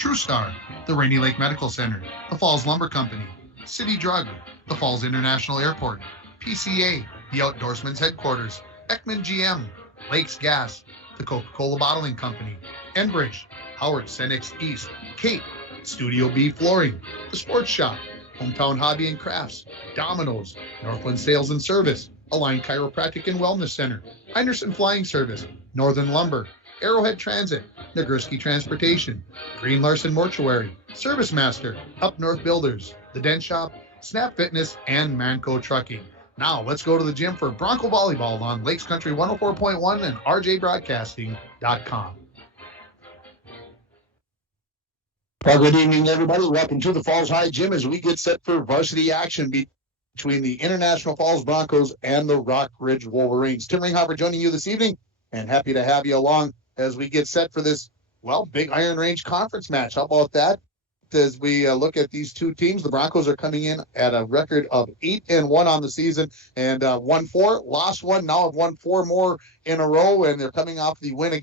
True Star, the Rainy Lake Medical Center, the Falls Lumber Company, City Drug, the Falls International Airport, PCA, the Outdoorsman's Headquarters, Ekman GM, Lakes Gas, the Coca-Cola Bottling Company, Enbridge, Howard Cenex East, Kate, Studio B Flooring, the Sports Shop, Hometown Hobby and Crafts, Domino's, Northland Sales and Service, Align Chiropractic and Wellness Center, Henderson Flying Service, Northern Lumber, Arrowhead Transit, Nagurski Transportation, Green Larson Mortuary, Service Master, Up North Builders, The Dent Shop, Snap Fitness, and Manco Trucking. Now let's go to the gym for Bronco Volleyball on Lakes Country 104.1 and rjbroadcasting.com. Well, good evening, everybody. Welcome to the Falls High Gym as we get set for varsity action between the International Falls Broncos and the Rock Ridge Wolverines. Tim Ringhoffer joining you this evening, and happy to have you along as we get set for this, well, big Iron Range Conference match. How about that? As we look at these two teams, the Broncos are coming in at a record of 8-1 on the season and won 4, lost 1, now have won 4 more in a row, and they're coming off the win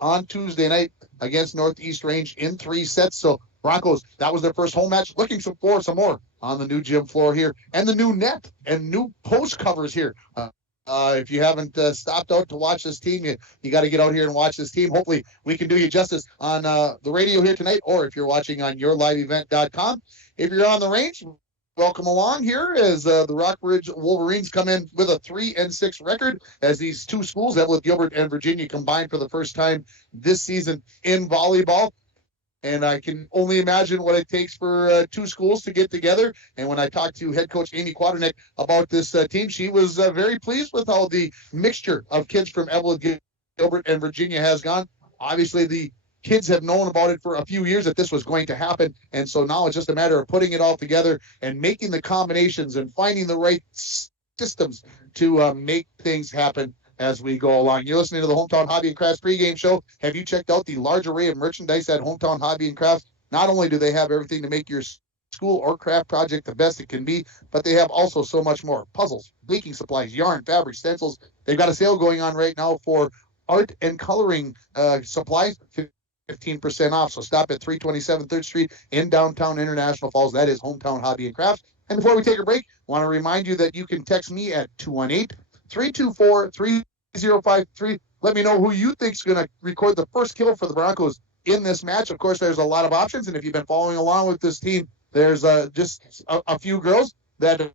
on Tuesday night against Northeast Range in 3 sets. So Broncos, that was their first home match, looking for some more on the new gym floor here, and the new net and new post covers here. If you haven't stopped out to watch this team, you got to get out here and watch this team. Hopefully we can do you justice on the radio here tonight, or if you're watching on yourliveevent.com. If you're on the range, welcome along here as the Rockridge Wolverines come in with a 3-6 record as these two schools, Evelyn, Gilbert, and Virginia, combined for the first time this season in volleyball. And I can only imagine what it takes for two schools to get together. And when I talked to head coach Amy Quaternick about this team, she was very pleased with how the mixture of kids from Evelyn, Gilbert, and Virginia has gone. Obviously, the kids have known about it for a few years that this was going to happen. And so now it's just a matter of putting it all together and making the combinations and finding the right systems to make things happen as we go along. You're listening to the Hometown Hobby and Crafts pregame show. Have you checked out the large array of merchandise at Hometown Hobby and Crafts? Not only do they have everything to make your school or craft project the best it can be, but they have also so much more. Puzzles, baking supplies, yarn, fabric, stencils. They've got a sale going on right now for art and coloring supplies, 15% off. So stop at 327 3rd Street in downtown International Falls. That is Hometown Hobby and Crafts. And before we take a break, I want to remind you that you can text me at 218-324-3053. Let me know who you think is going to record the first kill for the Broncos in this match. Of course, there's a lot of options, and if you've been following along with this team, there's just a few girls that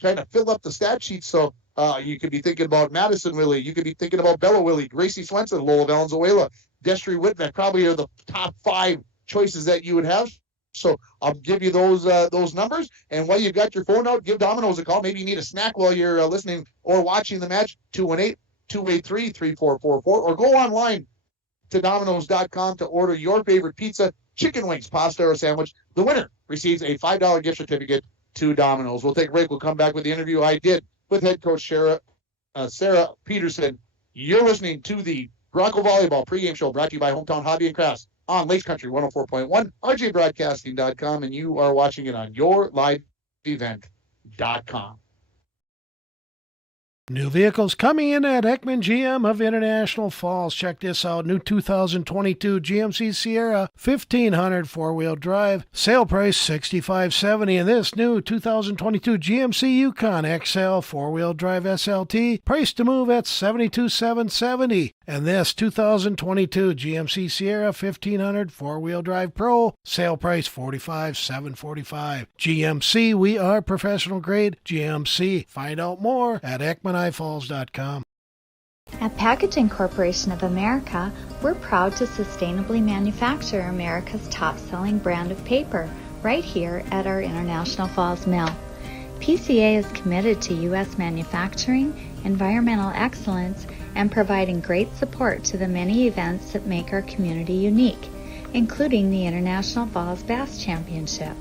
kind of fill up the stat sheet. So you could be thinking about Madison Willie, you could be thinking about Bella Willie, Gracie Swenson, Lola Valenzuela, Destry Whitman, probably are the top 5 choices that you would have. So I'll give you those numbers. And while you've got your phone out, give Domino's a call. Maybe you need a snack while you're listening or watching the match. 218-283-3444, or go online to Domino's.com to order your favorite pizza, chicken wings, pasta, or sandwich. The winner receives a $5 gift certificate to Domino's. We'll take a break. We'll come back with the interview I did with head coach Sarah Peterson. You're listening to the Bronco Volleyball pregame show brought to you by Hometown Hobby and Crafts on Lakes Country 104.1, rjbroadcasting.com, and you are watching it on yourliveevent.com. New vehicles coming in at Ekman GM of International Falls. Check this out. New 2022 GMC Sierra 1500 four-wheel drive. Sale price $65.70. And this new 2022 GMC Yukon XL four-wheel drive SLT. Price to move at $72,770. And this 2022 GMC Sierra 1500 four-wheel drive Pro. Sale price $45,745. GMC, we are professional grade. GMC. Find out more at EkmanIFalls.com. At Packaging Corporation of America, we're proud to sustainably manufacture America's top-selling brand of paper right here at our International Falls mill. PCA is committed to U.S. manufacturing, environmental excellence, and providing great support to the many events that make our community unique, including the International Falls Bass Championship.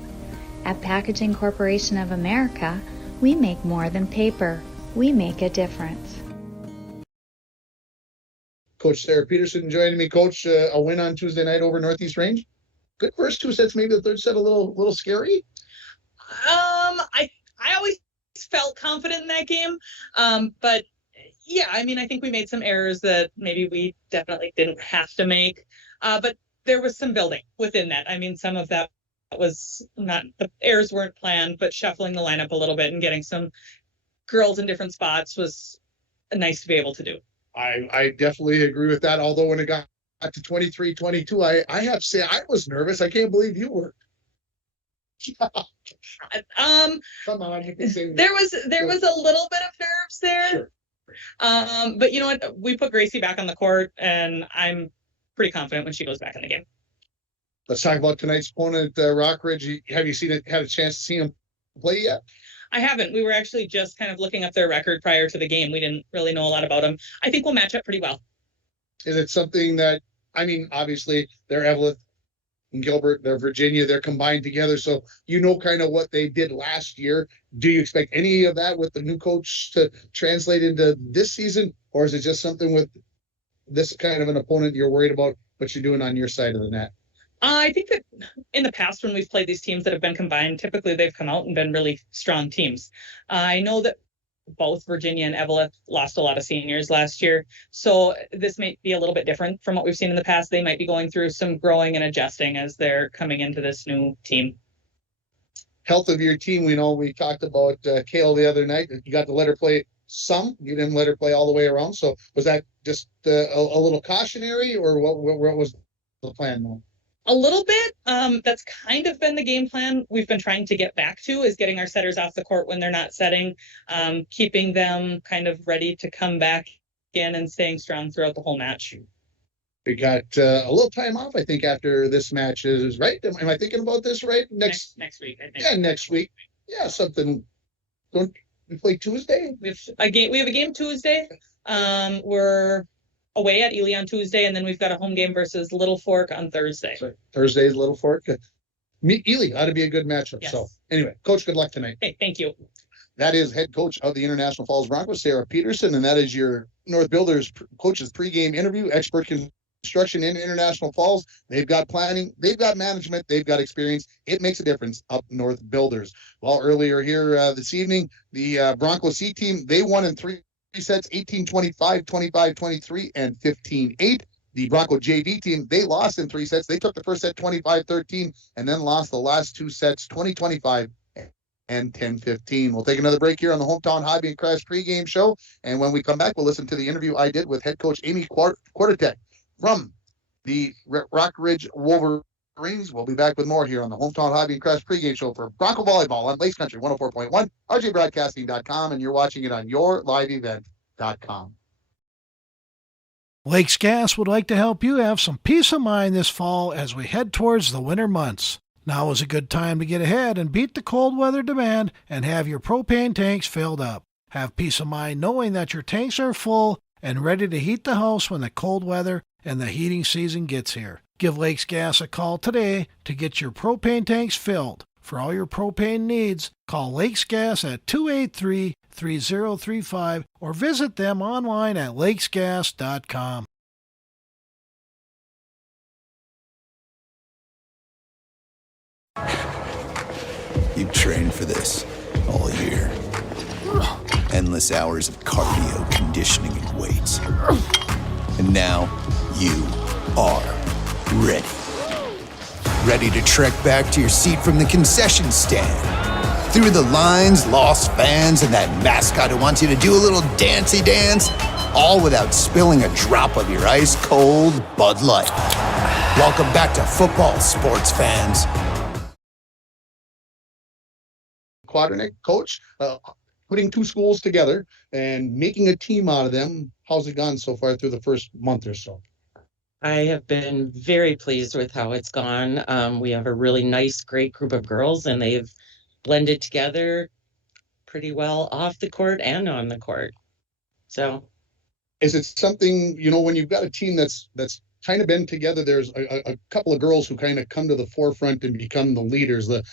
At Packaging Corporation of America, we make more than paper. We make a difference. Coach Sarah Peterson joining me. Coach, a win on Tuesday night over Northeast Range. Good first 2 sets, maybe the third set a little scary. I always felt confident in that game, but yeah, I mean, I think we made some errors that maybe we definitely didn't have to make. But there was some building within that. I mean, some of that was not, the errors weren't planned, but shuffling the lineup a little bit and getting some girls in different spots was nice to be able to do. I definitely agree with that. Although when it got to 23-22, I have to say I was nervous. I can't believe you were. Come on, you can say there was a little bit of nerves there. Sure. But you know what? We put Gracie back on the court, and I'm pretty confident when she goes back in the game. Let's talk about tonight's opponent, Rockridge. Have you had a chance to see him play yet? I haven't. We were actually just kind of looking up their record prior to the game. We didn't really know a lot about them. I think we'll match up pretty well. Is it something that, I mean, obviously they're Evelyn and Gilbert, they're Virginia, they're combined together. So you know kind of what they did last year. Do you expect any of that with the new coach to translate into this season? Or is it just something with this kind of an opponent you're worried about what you're doing on your side of the net? I think that in the past, when we've played these teams that have been combined, typically they've come out and been really strong teams. I know that both Virginia and Evelyn lost a lot of seniors last year, so this may be a little bit different from what we've seen in the past. They might be going through some growing and adjusting as they're coming into this new team. Health of your team, we know we talked about Kale the other night. You got to let her play some. You didn't let her play all the way around. So was that just a little cautionary, or what was the plan now? A little bit. That's kind of been the game plan we've been trying to get back to, is getting our setters off the court when they're not setting, keeping them kind of ready to come back in and staying strong throughout the whole match. We got a little time off, I think, after this match is right. Am I thinking about this right? Next week, I think. Yeah, next week. Yeah, something. Don't we play Tuesday? We have a game Tuesday. We're away at Ely on Tuesday, and then we've got a home game versus Little Fork on Thursday. So Thursday's Little Fork. Ely ought to be a good matchup. Yes. So anyway, Coach, good luck tonight. Hey, thank you. That is head coach of the International Falls Broncos, Sarah Peterson, and that is your North Builders coach's pregame interview. Expert construction in International Falls. They've got planning, they've got management, they've got experience. It makes a difference up North Builders. Well, earlier here this evening, the Broncos C team, they won in three sets, 18-25, 25-23, and 15-8. The Bronco JV team, they lost in three sets. They took the first set 25-13 and then lost the last two sets 20-25 and 10-15. We'll take another break here on the Hometown Hobby and Crafts pregame show. And when we come back, we'll listen to the interview I did with head coach Amy Quartertek from the Rockridge Wolverines. We'll be back with more here on the Hometown Hobby and Crafts pregame show for Bronco Volleyball on Lakes Country 104.1, rjbroadcasting.com, and you're watching it on yourliveevent.com. Lakes Gas would like to help you have some peace of mind this fall as we head towards the winter months. Now is a good time to get ahead and beat the cold weather demand and have your propane tanks filled up. Have peace of mind knowing that your tanks are full and ready to heat the house when the cold weather and the heating season gets here. Give Lakes Gas a call today to get your propane tanks filled. For all your propane needs, call Lakes Gas at 283-3035 or visit them online at lakesgas.com. You've trained for this all year. Endless hours of cardio, conditioning, and weights. And now you are ready. Ready to trek back to your seat from the concession stand. Through the lines, lost fans, and that mascot who wants you to do a little dancey dance, all without spilling a drop of your ice-cold Bud Light. Welcome back to football, sports fans. Quadranic, coach, putting two schools together and making a team out of them. How's it gone so far through the first month or so? I have been very pleased with how it's gone. We have a really nice, great group of girls, and they've blended together pretty well off the court and on the court. So, is it something, you know, when you've got a team that's kind of been together, there's a couple of girls who kind of come to the forefront and become the leaders, the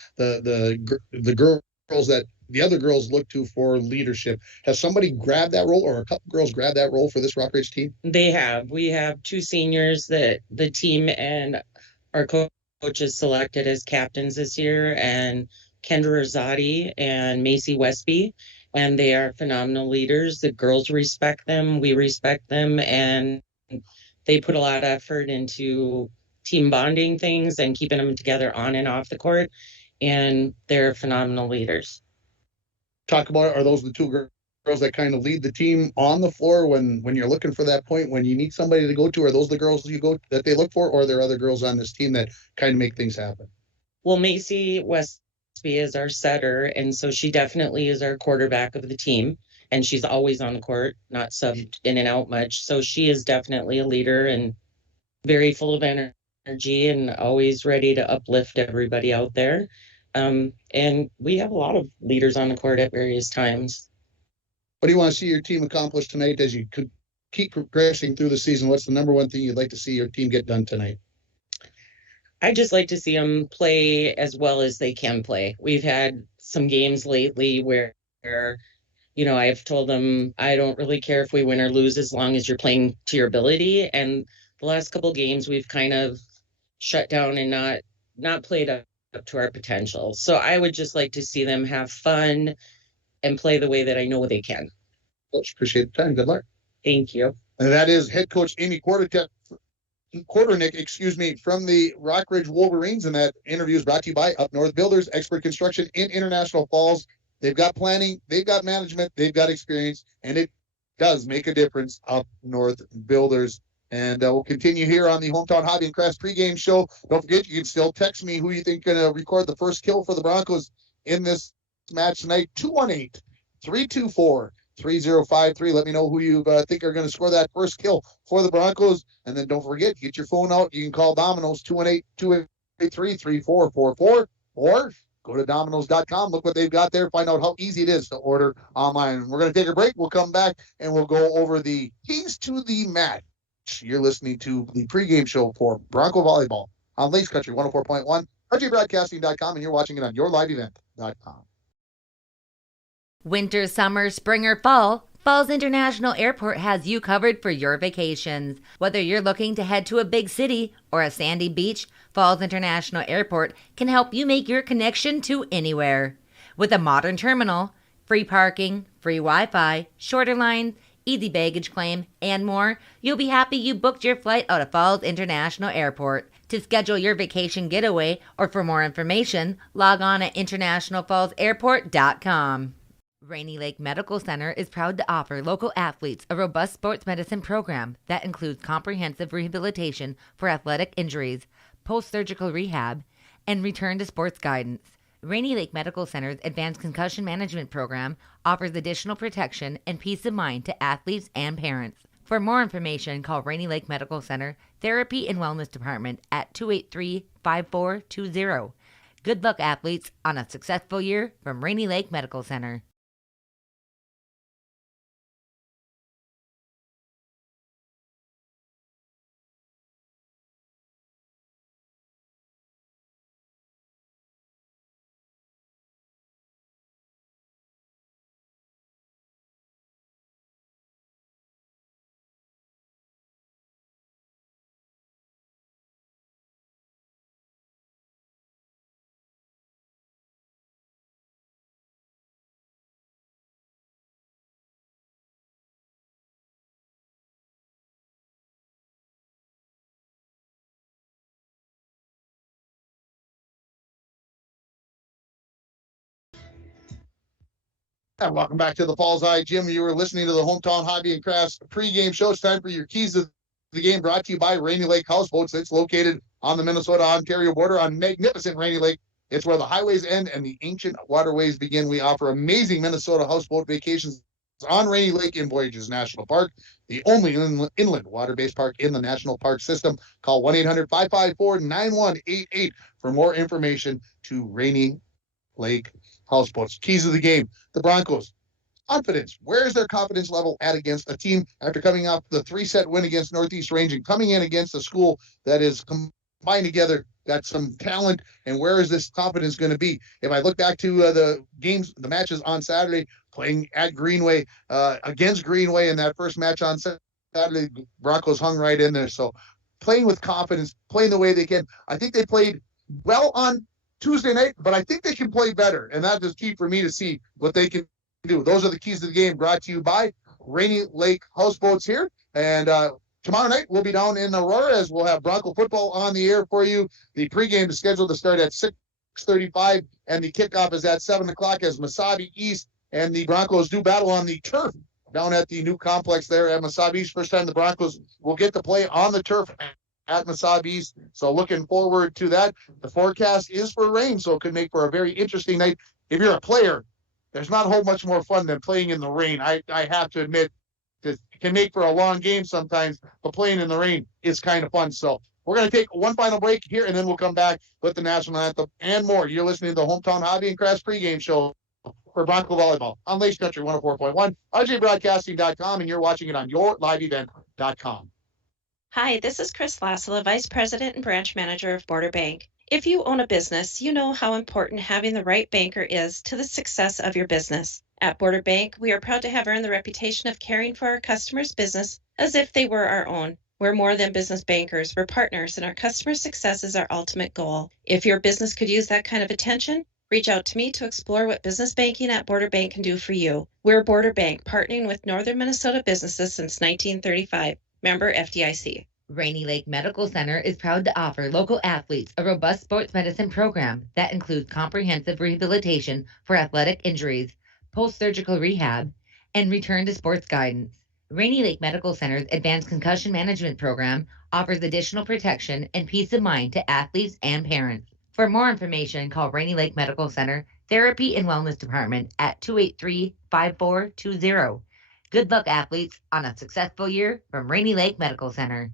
girls that the other girls look to for leadership. Has somebody grabbed that role, or a couple girls grabbed that role for this Rockridge team? they have. We have two seniors that the team and our coaches selected as captains this year, and Kendra Rosati and Macy Westby, and they are phenomenal leaders. The girls respect them, we respect them, and they put a lot of effort into team bonding things and keeping them together on and off the court. And they're phenomenal leaders. Talk about, are those the two girls that kind of lead the team on the floor when you're looking for that point, when you need somebody to go to? Are those the girls you go that they look for, or are there other girls on this team that kind of make things happen? Well, Macy Westby is our setter, and so she definitely is our quarterback of the team, and she's always on the court, not subbed in and out much. So she is definitely a leader and very full of energy and always ready to uplift everybody out there. And we have a lot of leaders on the court at various times. What do you want to see your team accomplish tonight as you could keep progressing through the season? What's the number one thing you'd like to see your team get done tonight? I just like to see them play as well as they can play. We've had some games lately where, I've told them, I don't really care if we win or lose as long as you're playing to your ability. And the last couple of games, we've kind of shut down and not played up to our potential. So I would just like to see them have fun and play the way that I know they can. Coach, appreciate the time. Good luck. Thank you. And that is head coach Amy Quarternick, from the Rockridge Wolverines. And that interview is brought to you by Up North Builders, expert construction in International Falls. They've got planning, they've got management, they've got experience, and it does make a difference. Up North Builders. And we'll continue here on the Hometown Hobby and Crafts pregame show. Don't forget, you can still text me who you think going to record the first kill for the Broncos in this match tonight. 218-324-3053. Let me know who you think are going to score that first kill for the Broncos. And then don't forget, get your phone out. You can call Domino's 218-283-3444, or go to Domino's.com. Look what they've got there. Find out how easy it is to order online. We're going to take a break. We'll come back and we'll go over the keys to the match. You're listening to the pregame show for Bronco Volleyball on Lakes Country 104.1, RJBroadcasting.com, and you're watching it on yourliveevent.com. Winter, summer, spring, or fall, Falls International Airport has you covered for your vacations. Whether you're looking to head to a big city or a sandy beach, Falls International Airport can help you make your connection to anywhere. With a modern terminal, free parking, free Wi-Fi, shorter lines, easy baggage claim, and more, you'll be happy you booked your flight out of Falls International Airport. To schedule your vacation getaway or for more information, log on at internationalfallsairport.com. Rainy Lake Medical Center is proud to offer local athletes a robust sports medicine program that includes comprehensive rehabilitation for athletic injuries, post-surgical rehab, and return to sports guidance. Rainy Lake Medical Center's Advanced Concussion Management Program offers additional protection and peace of mind to athletes and parents. For more information, call Rainy Lake Medical Center Therapy and Wellness Department at 283-5420. Good luck, athletes, on a successful year from Rainy Lake Medical Center. And welcome back to the Falls Eye Gym. You were listening to the Hometown Hobby and Crafts pregame show. It's time for your keys to the game, brought to you by Rainy Lake Houseboats. It's located on the Minnesota-Ontario border on magnificent Rainy Lake. It's where the highways end and the ancient waterways begin. We offer amazing Minnesota houseboat vacations on Rainy Lake in Voyages National Park, the only inland water-based park in the national park system. Call 1-800-554-9188 for more information to Rainy Lake Houseboats. Keys of the game. The Broncos. Confidence. Where is their confidence level at against a team after coming off the 3-set win against Northeast Range and coming in against a school that is combined together, got some talent, and where is this confidence going to be? If I look back to the matches on Saturday, playing at Greenway, against Greenway in that first match on Saturday, Broncos hung right in there. So playing with confidence, playing the way they can. I think they played well on Tuesday night, but I think they can play better, and that is key for me to see what they can do. Those are the keys to the game, brought to you by Rainy Lake Houseboats here. And Tomorrow night, we'll be down in Aurora as we'll have Bronco football on the air for you. The pregame is scheduled to start at 6:35, and the kickoff is at 7 o'clock as Mesabi East and the Broncos do battle on the turf down at the new complex there at Mesabi East. First time the Broncos will get to play on the turf at Mesabi East. So looking forward to that. The forecast is for rain, so it could make for a very interesting night. If you're a player, there's not a whole much more fun than playing in the rain. I have to admit, it can make for a long game sometimes, but playing in the rain is kind of fun. So we're going to take one final break here, and then we'll come back with the national anthem and more. You're listening to the Hometown Hobby and Crafts pregame show for Bronco Volleyball on Lace Country 104.1, RJBroadcasting.com, and you're watching it on yourliveevent.com. Hi, this is Chris Lassila, Vice President and Branch Manager of Border Bank. If you own a business, you know how important having the right banker is to the success of your business. At Border Bank, we are proud to have earned the reputation of caring for our customers' business as if they were our own. We're more than business bankers, we're partners, and our customer success is our ultimate goal. If your business could use that kind of attention, reach out to me to explore what business banking at Border Bank can do for you. We're Border Bank, partnering with Northern Minnesota businesses since 1935. Member FDIC. Rainy Lake Medical Center is proud to offer local athletes a robust sports medicine program that includes comprehensive rehabilitation for athletic injuries, post-surgical rehab, and return to sports guidance. Rainy Lake Medical Center's advanced concussion management program offers additional protection and peace of mind to athletes and parents. For more information, call Rainy Lake Medical Center Therapy and Wellness Department at 283-5420. Good luck, athletes, on a successful year from Rainy Lake Medical Center.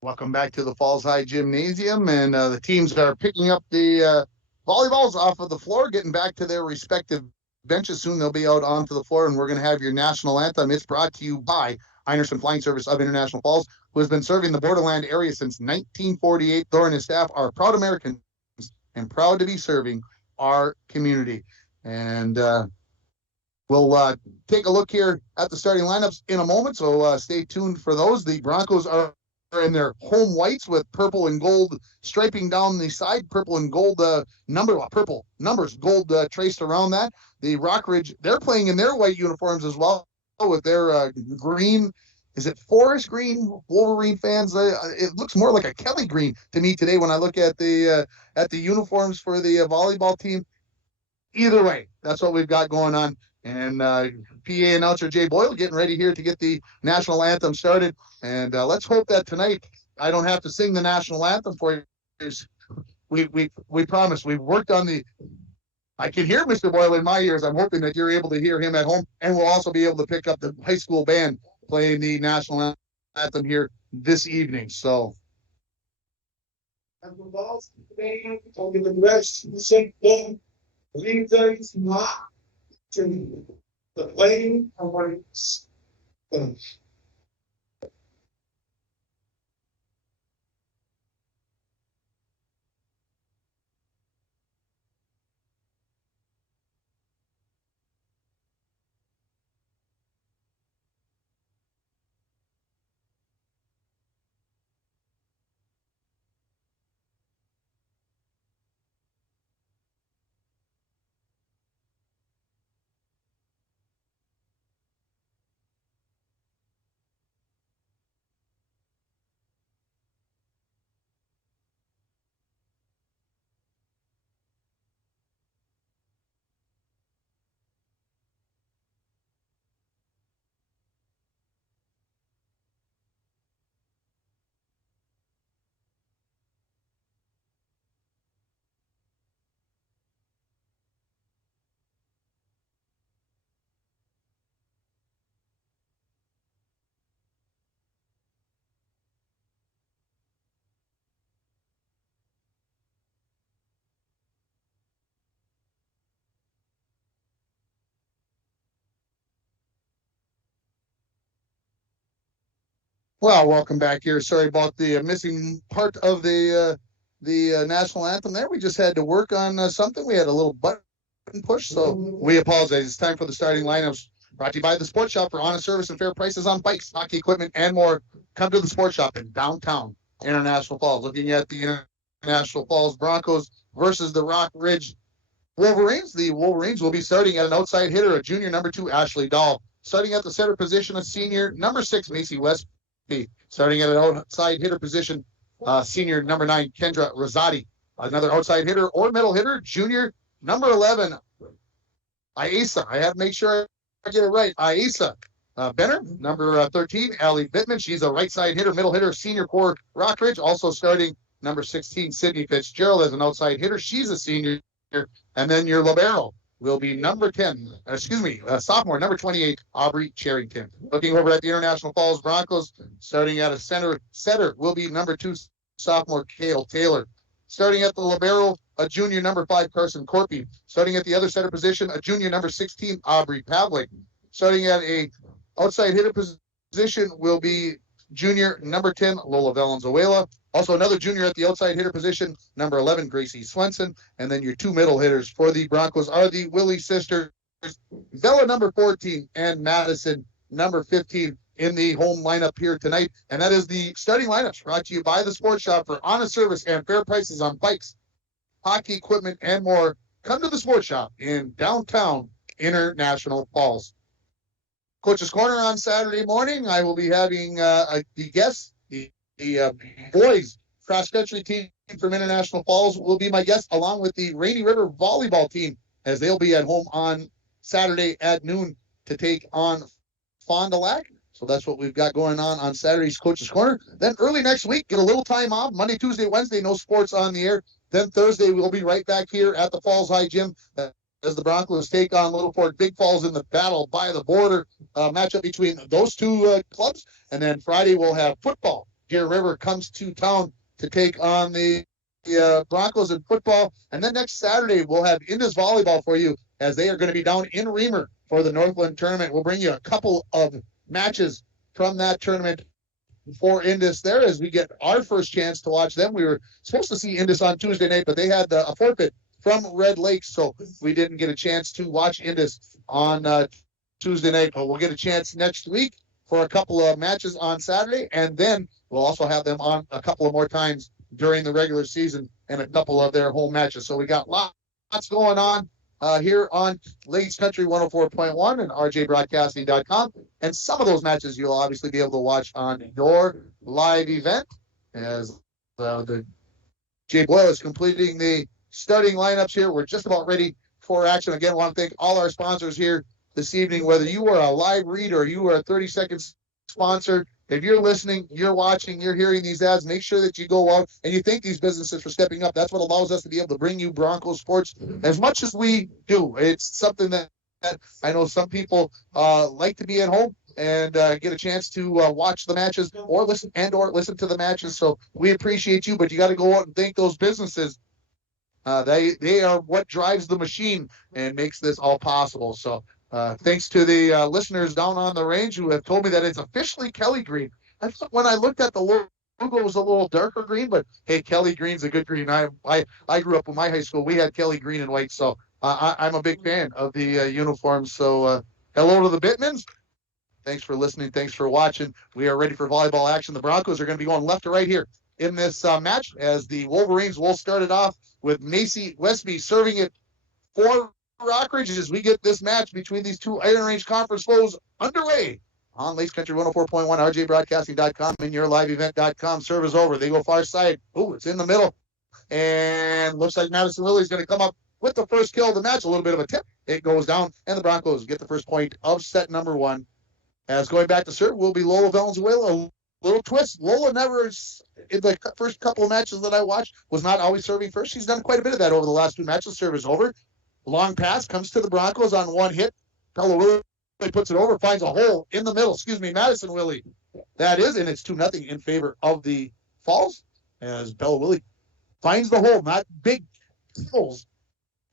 Welcome back to the Falls High Gymnasium, and the teams are picking up the volleyballs off of the floor, getting back to their respective benches. Soon they'll be out onto the floor, and we're going to have your national anthem. It's brought to you by Einerson Flying Service of International Falls, who has been serving the borderland area since 1948. Thor and his staff are proud Americans and proud to be serving our community. And we'll take a look here at the starting lineups in a moment, so stay tuned for those. The Broncos are in their home whites with purple and gold striping down the side, purple and gold purple numbers, gold traced around that. The Rockridge, they're playing in their white uniforms as well with their green. Is it forest green? Wolverine fans, it looks more like a Kelly green to me today when I look at the uniforms for the volleyball team. Either way, that's what we've got going on. And PA announcer Jay Boyle getting ready here to get the national anthem started. And let's hope that tonight I don't have to sing the national anthem for you. We promise. We've worked on the. I can hear Mr. Boyle in my ears. I'm hoping that you're able to hear him at home, and we'll also be able to pick up the high school band playing the national anthem here this evening. So. The playing of our Well, welcome back here. Sorry about the missing part of the national anthem there. We just had to work on something. We had a little button push, so we apologize. It's time for the starting lineups. Brought to you by the Sports Shop for honest service and fair prices on bikes, hockey equipment, and more. Come to the Sports Shop in downtown International Falls. Looking at the International Falls Broncos versus the Rock Ridge Wolverines. The Wolverines will be starting at an outside hitter, a junior number 2, Ashley Dahl. Starting at the center position, a senior, number 6, Macy Westby. Starting at an outside hitter position, senior, number 9, Kendra Rosati. Another outside hitter or middle hitter, junior, number 11, Aisa. I have to make sure I get it right. Aisa Benner, number 13, Allie Bittman. She's a right side hitter, middle hitter, senior for Rockridge. Also starting number 16, Sydney Fitzgerald as an outside hitter. She's a senior. And then your libero will be number 10, sophomore, number 28, Aubrey Charrington. Looking over at the International Falls Broncos, starting at a setter will be number 2, sophomore, Kale Taylor. Starting at the libero, a junior, number 5, Carson Corpy. Starting at the other center position, a junior, number 16, Aubrey Pavlik. Starting at a outside hitter position will be junior, number 10, Lola Valenzuela. Also another junior at the outside hitter position, number 11, Gracie Swenson. And then your 2 middle hitters for the Broncos are the Willie sisters, Bella, number 14, and Madison, number 15, in the home lineup here tonight. And that is the starting lineups brought to you by the Sports Shop for honest service and fair prices on bikes, hockey equipment, and more. Come to the Sports Shop in downtown International Falls. Coach's Corner on Saturday morning. I will be having the guests, the boys cross-country team from International Falls will be my guest, along with the Rainy River volleyball team, as they'll be at home on Saturday at noon to take on Fond du Lac. So that's what we've got going on Saturday's Coach's Corner. Then early next week, get a little time off. Monday, Tuesday, Wednesday, no sports on the air. Then Thursday, we'll be right back here at the Falls High Gym as the Broncos take on Little Fort Big Falls in the battle by the border matchup between those two clubs. And then Friday, we'll have football. Deer River comes to town to take on the Broncos in football. And then next Saturday, we'll have Indus volleyball for you, as they are going to be down in Reamer for the Northland tournament. We'll bring you a couple of matches from that tournament for Indus there, as we get our first chance to watch them. We were supposed to see Indus on Tuesday night, but they had a forfeit from Red Lake, so we didn't get a chance to watch Indus on Tuesday night. But we'll get a chance next week for a couple of matches on Saturday, and then we'll also have them on a couple of more times during the regular season and a couple of their home matches. So we got lots going on here on Lakes Country 104.1 and rjbroadcasting.com. And some of those matches you'll obviously be able to watch on your live event, as the Jay Boyle is completing the starting lineups here. We're just about ready for action. Again, I want to thank all our sponsors here this evening, whether you are a live read or you are a 30-second sponsor. If you're listening, you're watching, you're hearing these ads, make sure that you go out and you thank these businesses for stepping up. That's what allows us to be able to bring you Broncos sports as much as we do. It's something that I know some people like to be at home and get a chance to watch the matches or listen to the matches. So we appreciate you, but you got to go out and thank those businesses. They are what drives the machine and makes this all possible. So thanks to the listeners down on the range who have told me that it's officially Kelly green. I thought when I looked at the logo, it was a little darker green, but hey, Kelly green's a good green. I grew up in my high school. We had Kelly green and white, so I'm a big fan of the uniforms. So hello to the Bittmans. Thanks for listening. Thanks for watching. We are ready for volleyball action. The Broncos are going to be going left to right here in this match, as the Wolverines will start it off with Macy Westby serving it for Rockridge as we get this match between these two Iron Range Conference foes underway on Lakes Country 104.1, rjbroadcasting.com, and yourliveevent.com. Serve is over. They go far side. Oh, it's in the middle. And looks like Madison Lily's going to come up with the first kill of the match. A little bit of a tip. It goes down, and the Broncos get the first point of set number 1. As going back to serve will be Lola Valenzuela. A little twist. Lola never, in the first couple of matches that I watched, was not always serving first. She's done quite a bit of that over the last 2 matches. Serve is over. Long pass comes to the Broncos on one hit. Bella Willie puts it over, finds a hole in the middle. Madison Willie. That is, and it's 2-0 in favor of the Falls, as Bella Willie finds the hole. Not big kills,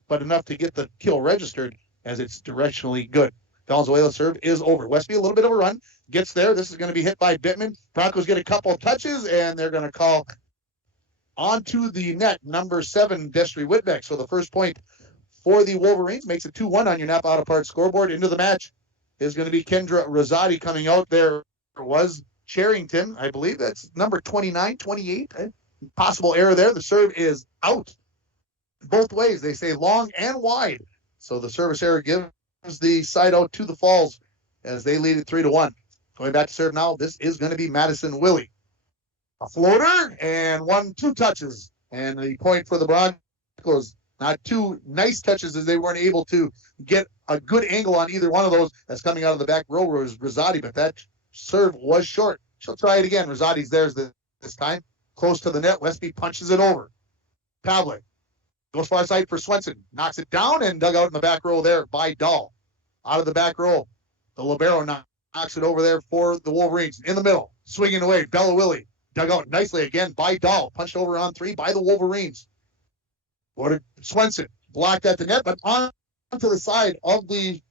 but enough to get the kill registered, as it's directionally good. Valenzuela's serve is over. Westby, a little bit of a run, gets there. This is going to be hit by Bittman. Broncos get a couple of touches, and they're going to call onto the net, number 7, Destry Whitbeck. So the first point for the Wolverines makes it 2-1 on your Napa Auto Parts scoreboard. Into the match is going to be Kendra Rosati coming out. There was Charrington, I believe that's number 29, 28. Possible error there. The serve is out both ways. They say long and wide. So the service error gives the side out to the Falls as they lead it 3-1. Going back to serve now, this is going to be Madison Willie. A floater and 1-2 touches. And the point for the Broncos. Not two nice touches as they weren't able to get a good angle on either one of those. That's coming out of the back row was Rosati, but that serve was short. She'll try it again. Rosati's theirs this time. Close to the net. Westby punches it over. Pavlik goes far side for Swenson. Knocks it down and dug out in the back row there by Dahl. Out of the back row. The libero knocks it over there for the Wolverines. In the middle. Swinging away. Bella Willie. Dug out nicely again by Dahl. Punched over on 3 by the Wolverines. Swenson blocked at the net, but on to the side of the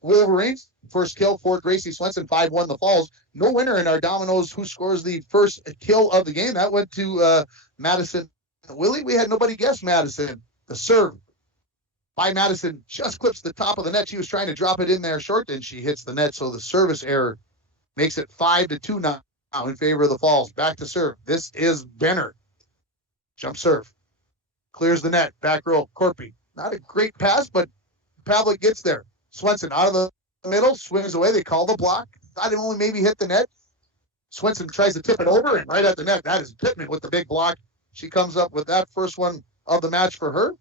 Wolverines. First kill for Gracie Swenson, 5-1 the Falls. No winner in our dominoes who scores the first kill of the game. That went to Madison Willie. We had nobody guess Madison. The serve by Madison just clips the top of the net. She was trying to drop it in there short, and she hits the net. So the service error makes it 5-2 now in favor of the Falls. Back to serve. This is Benner. Jump serve. Clears the net. Back row. Corpy. Not a great pass, but Pavlik gets there. Swenson out of the middle. Swings away. They call the block. Thought it only maybe hit the net. Swenson tries to tip it over, and right at the net. That is Pittman with the big block. She comes up with that first one of the match for her.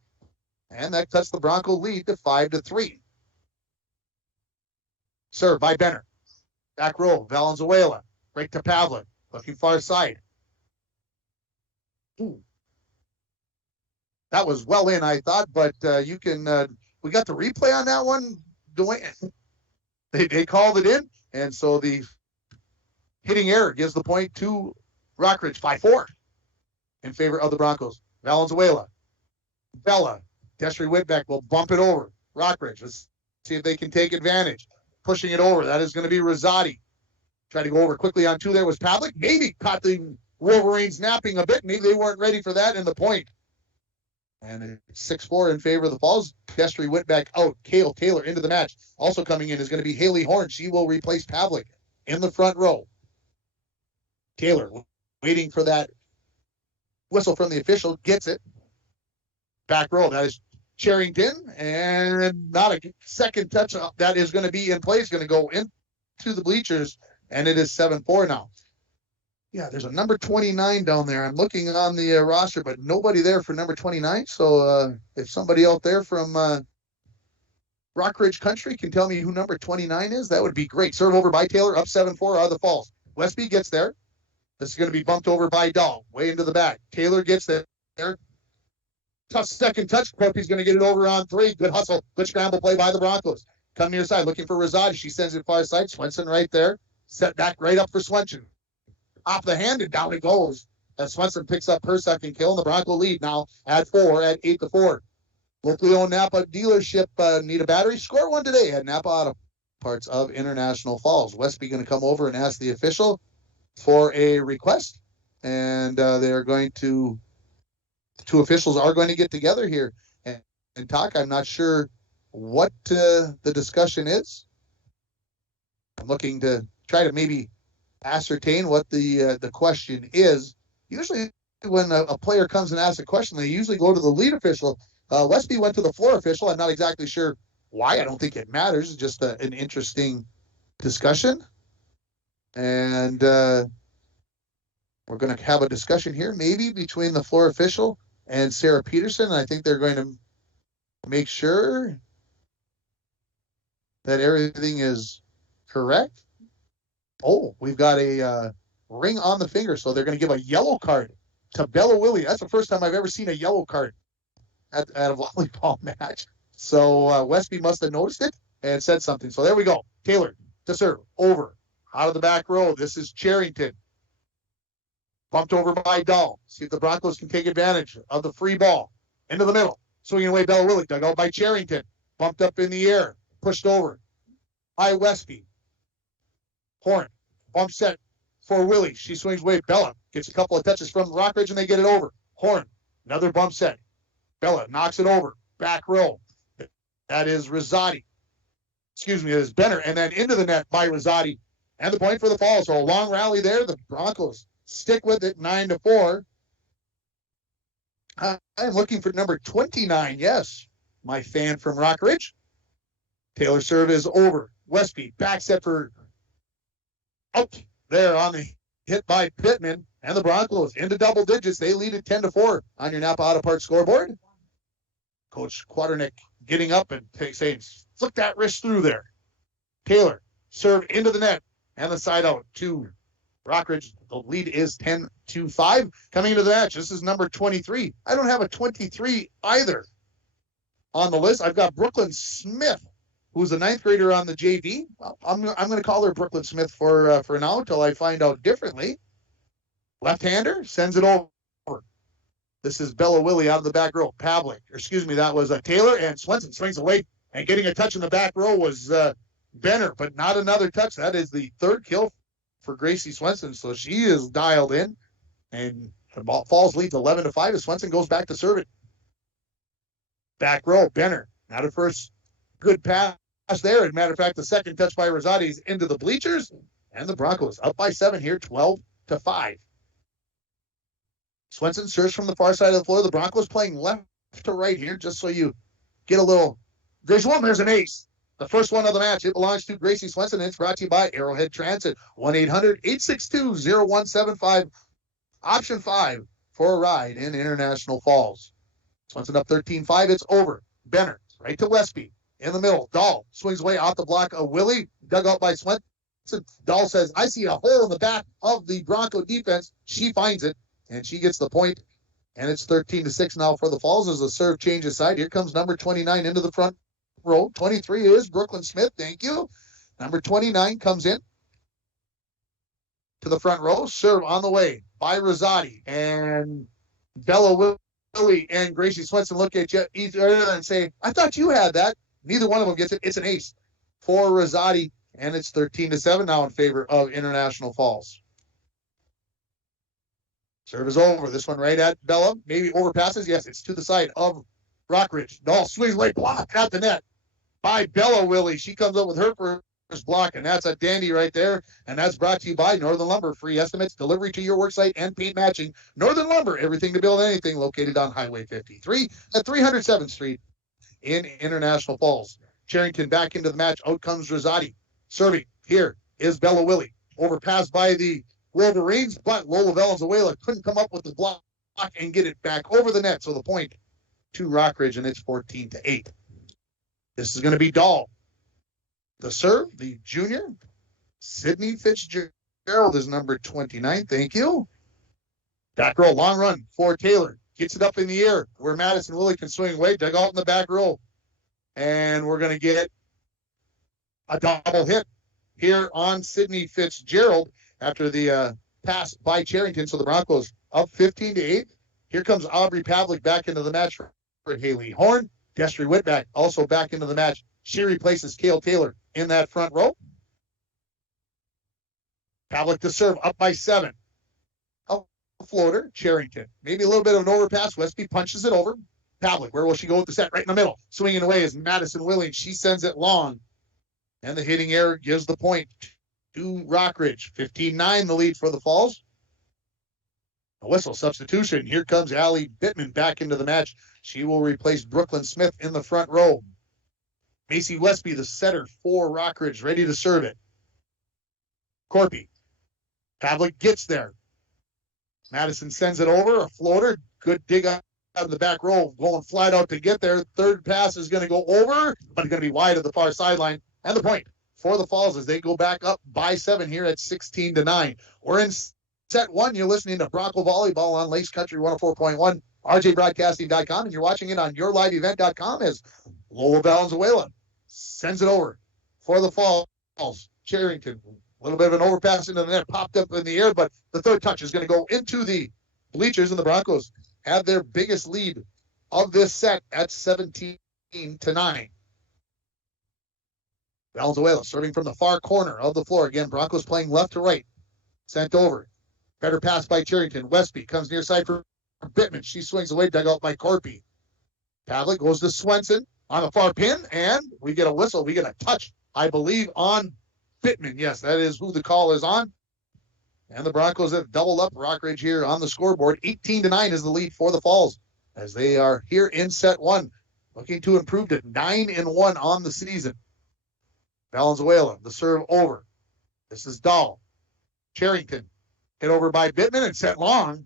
And that cuts the Bronco lead to 5-3. Serve by Benner. Back row. Valenzuela. Break to Pavlik. Looking far side. Ooh. That was well in, I thought, but you can. We got the replay on that one. Dwayne, they called it in, and so the hitting error gives the point to Rockridge 5-4 in favor of the Broncos. Valenzuela, Bella, Desiree Whitbeck will bump it over. Rockridge, let's see if they can take advantage. Pushing it over. That is going to be Rosati. Trying to go over quickly on 2 there was Pavlik. Maybe caught the Wolverines napping a bit. Maybe they weren't ready for that in the point. And it's 6-4 in favor of the Falls. Destry Whitbeck out. Kale Taylor into the match. Also coming in is going to be Haley Horn. She will replace Pavlik in the front row. Taylor waiting for that whistle from the official. Gets it. Back row. That is Charrington. And not a second touch. That is going to be in place. Going to go into the bleachers. And it is 7-4 now. Yeah, there's a number 29 down there. I'm looking on the roster, but nobody there for number 29. So if somebody out there from Rockridge Country can tell me who number 29 is, that would be great. Serve over by Taylor, up 7-4 out of the Falls. Westby gets there. This is going to be bumped over by Dahl, way into the back. Taylor gets there. Tough second touch. Corpy's going to get it over on 3. Good hustle. Good scramble play by the Broncos. Come near side, looking for Rosati. She sends it far side. Swenson right there. Set back right up for Swenson. Off the hand and down it goes as Swenson picks up her second kill. And the Bronco lead now at 8-4. Locally owned Napa dealership need a battery. Score one today at Napa Auto Parts of International Falls. Westby going to come over and ask the official for a request. And they are going to, the 2 officials are going to get together here and talk. I'm not sure what the discussion is. I'm looking to try to maybe ascertain what the question is. Usually when a player comes and asks a question, they usually go to the lead official. Westby went to the floor official. I'm not exactly sure why. I don't think it matters. It's just an interesting discussion. And we're going to have a discussion here maybe between the floor official and Sarah Peterson. I think they're going to make sure that everything is correct. Oh, we've got a ring on the finger, so they're going to give a yellow card to Bella Willie. That's the first time I've ever seen a yellow card at a volleyball match. So Westby must have noticed it and said something. So there we go. Taylor to serve. Over. Out of the back row. This is Charrington. Bumped over by Dahl. See if the Broncos can take advantage of the free ball. Into the middle. Swinging away Bella Willie. Dug out by Charrington. Bumped up in the air. Pushed over by Westby. Horn, bump set for Willie. She swings away. Bella gets a couple of touches from Rockridge and they get it over. Horn, another bump set. Bella knocks it over. Back row. That is Rosati. Excuse me, it is Benner. And then into the net by Rosati. And the point for the Falls. So a long rally there. The Broncos stick with it 9-4. I'm looking for number 29. Yes, my fan from Rockridge. Taylor serve is over. Westby back set for out there on the hit by Pittman, and the Broncos into double digits. They lead at 10-4 on your Napa Auto Parts scoreboard. Coach Quaternick getting up and saying, flick that wrist through there. Taylor serve into the net and the side out to Rockridge. The lead is 10-5 coming into the match. This is number 23. I don't have a 23 either on the list. I've got Brooklyn Smith, who's a ninth grader on the JV. Well, I'm going to call her Brooklyn Smith for now until I find out differently. Left-hander sends it over. This is Bella Willie out of the back row. That was Taylor, and Swenson swings away, and getting a touch in the back row was Benner, but not another touch. That is the third kill for Gracie Swenson, so she is dialed in, and the ball falls leads 11-5 as Swenson goes back to serve it. Back row, Benner, not a first good pass there. As a matter of fact, the second touch by Rosati is into the bleachers, and the Broncos up by 7 here, 12-5. Swenson serves from the far side of the floor. The Broncos playing left to right here, just so you get a little visual. There's an ace. The first one of the match. It belongs to Gracie Swenson, and it's brought to you by Arrowhead Transit. 1-800-862-0175. Option 5 for a ride in International Falls. Swenson up 13-5. It's over. Benner right to Westby. In the middle, Dahl swings away off the block of Willie, dug out by Swenson. Dahl says, I see a hole in the back of the Bronco defense. She finds it, and she gets the point, and it's 13-6 now for the Falls as the serve changes side. Here comes number 29 into the front row. 23 is Brooklyn Smith. Thank you. Number 29 comes in to the front row. Serve on the way by Rosati, and Bella Willie and Gracie Swenson look at each other and say, I thought you had that. Neither one of them gets it. It's an ace for Rosati, and it's 13-7 now in favor of International Falls. Serve is over. This one right at Bella. Maybe overpasses. Yes, it's to the side of Rockridge. Dahl swings away, block at the net by Bella Willie. She comes up with her first block, and that's a dandy right there. And that's brought to you by Northern Lumber. Free estimates, delivery to your worksite, and paint matching. Northern Lumber, everything to build anything, located on Highway 53 at 307th Street in International Falls. Charrington back into the match. Out comes Rosati. Serving here is Bella Willie. Overpassed by the Wolverines, but Lola Valenzuela couldn't come up with the block and get it back over the net. So the point to Rockridge, and it's 14-8. This is going to be Dahl. The serve, the junior, Sydney Fitzgerald is number 29. Thank you. Back row, long run for Taylor. Gets it up in the air where Madison Willie can swing away. Dug out in the back row. And we're going to get a double hit here on Sydney Fitzgerald after the pass by Charrington. So the Broncos up 15-8. Here comes Aubrey Pavlik back into the match for Haley Horn. Destry Whitback also back into the match. She replaces Cale Taylor in that front row. Pavlik to serve, up by 7. A floater, Charrington. Maybe a little bit of an overpass. Westby punches it over. Pavlik, where will she go with the set? Right in the middle. Swinging away is Madison Williams. She sends it long. And the hitting error gives the point to Rockridge. 15-9 the lead for the Falls. A whistle substitution. Here comes Allie Bittman back into the match. She will replace Brooklyn Smith in the front row. Macy Westby, the setter for Rockridge, ready to serve it. Corpy. Pavlik gets there. Madison sends it over. A floater. Good dig out of the back row. Going flat out to get there. Third pass is going to go over, but it's going to be wide of the far sideline. And the point for the Falls as they go back up by 7 here at 16-9. We're in set 1. You're listening to Bronco Volleyball on Lace Country 104.1, rjbroadcasting.com, and you're watching it on yourliveevent.com as Lola Valenzuela sends it over for the Falls. Charrington, a little bit of an overpass into the net, popped up in the air, but the third touch is going to go into the bleachers, and the Broncos have their biggest lead of this set at 17-9. Valenzuela serving from the far corner of the floor. Again, Broncos playing left to right. Sent over. Better pass by Charrington. Westby comes near side for Bittman. She swings away, dug out by Corpy. Pavlik goes to Swenson on the far pin, and we get a whistle. We get a touch, I believe, on Bittman. Yes, that is who the call is on. And the Broncos have doubled up Rockridge here on the scoreboard. 18-9 is the lead for the Falls as they are here in set 1, looking to improve to 9-1 on the season. Valenzuela, the serve over. This is Dahl. Charrington hit over by Bittman and set long.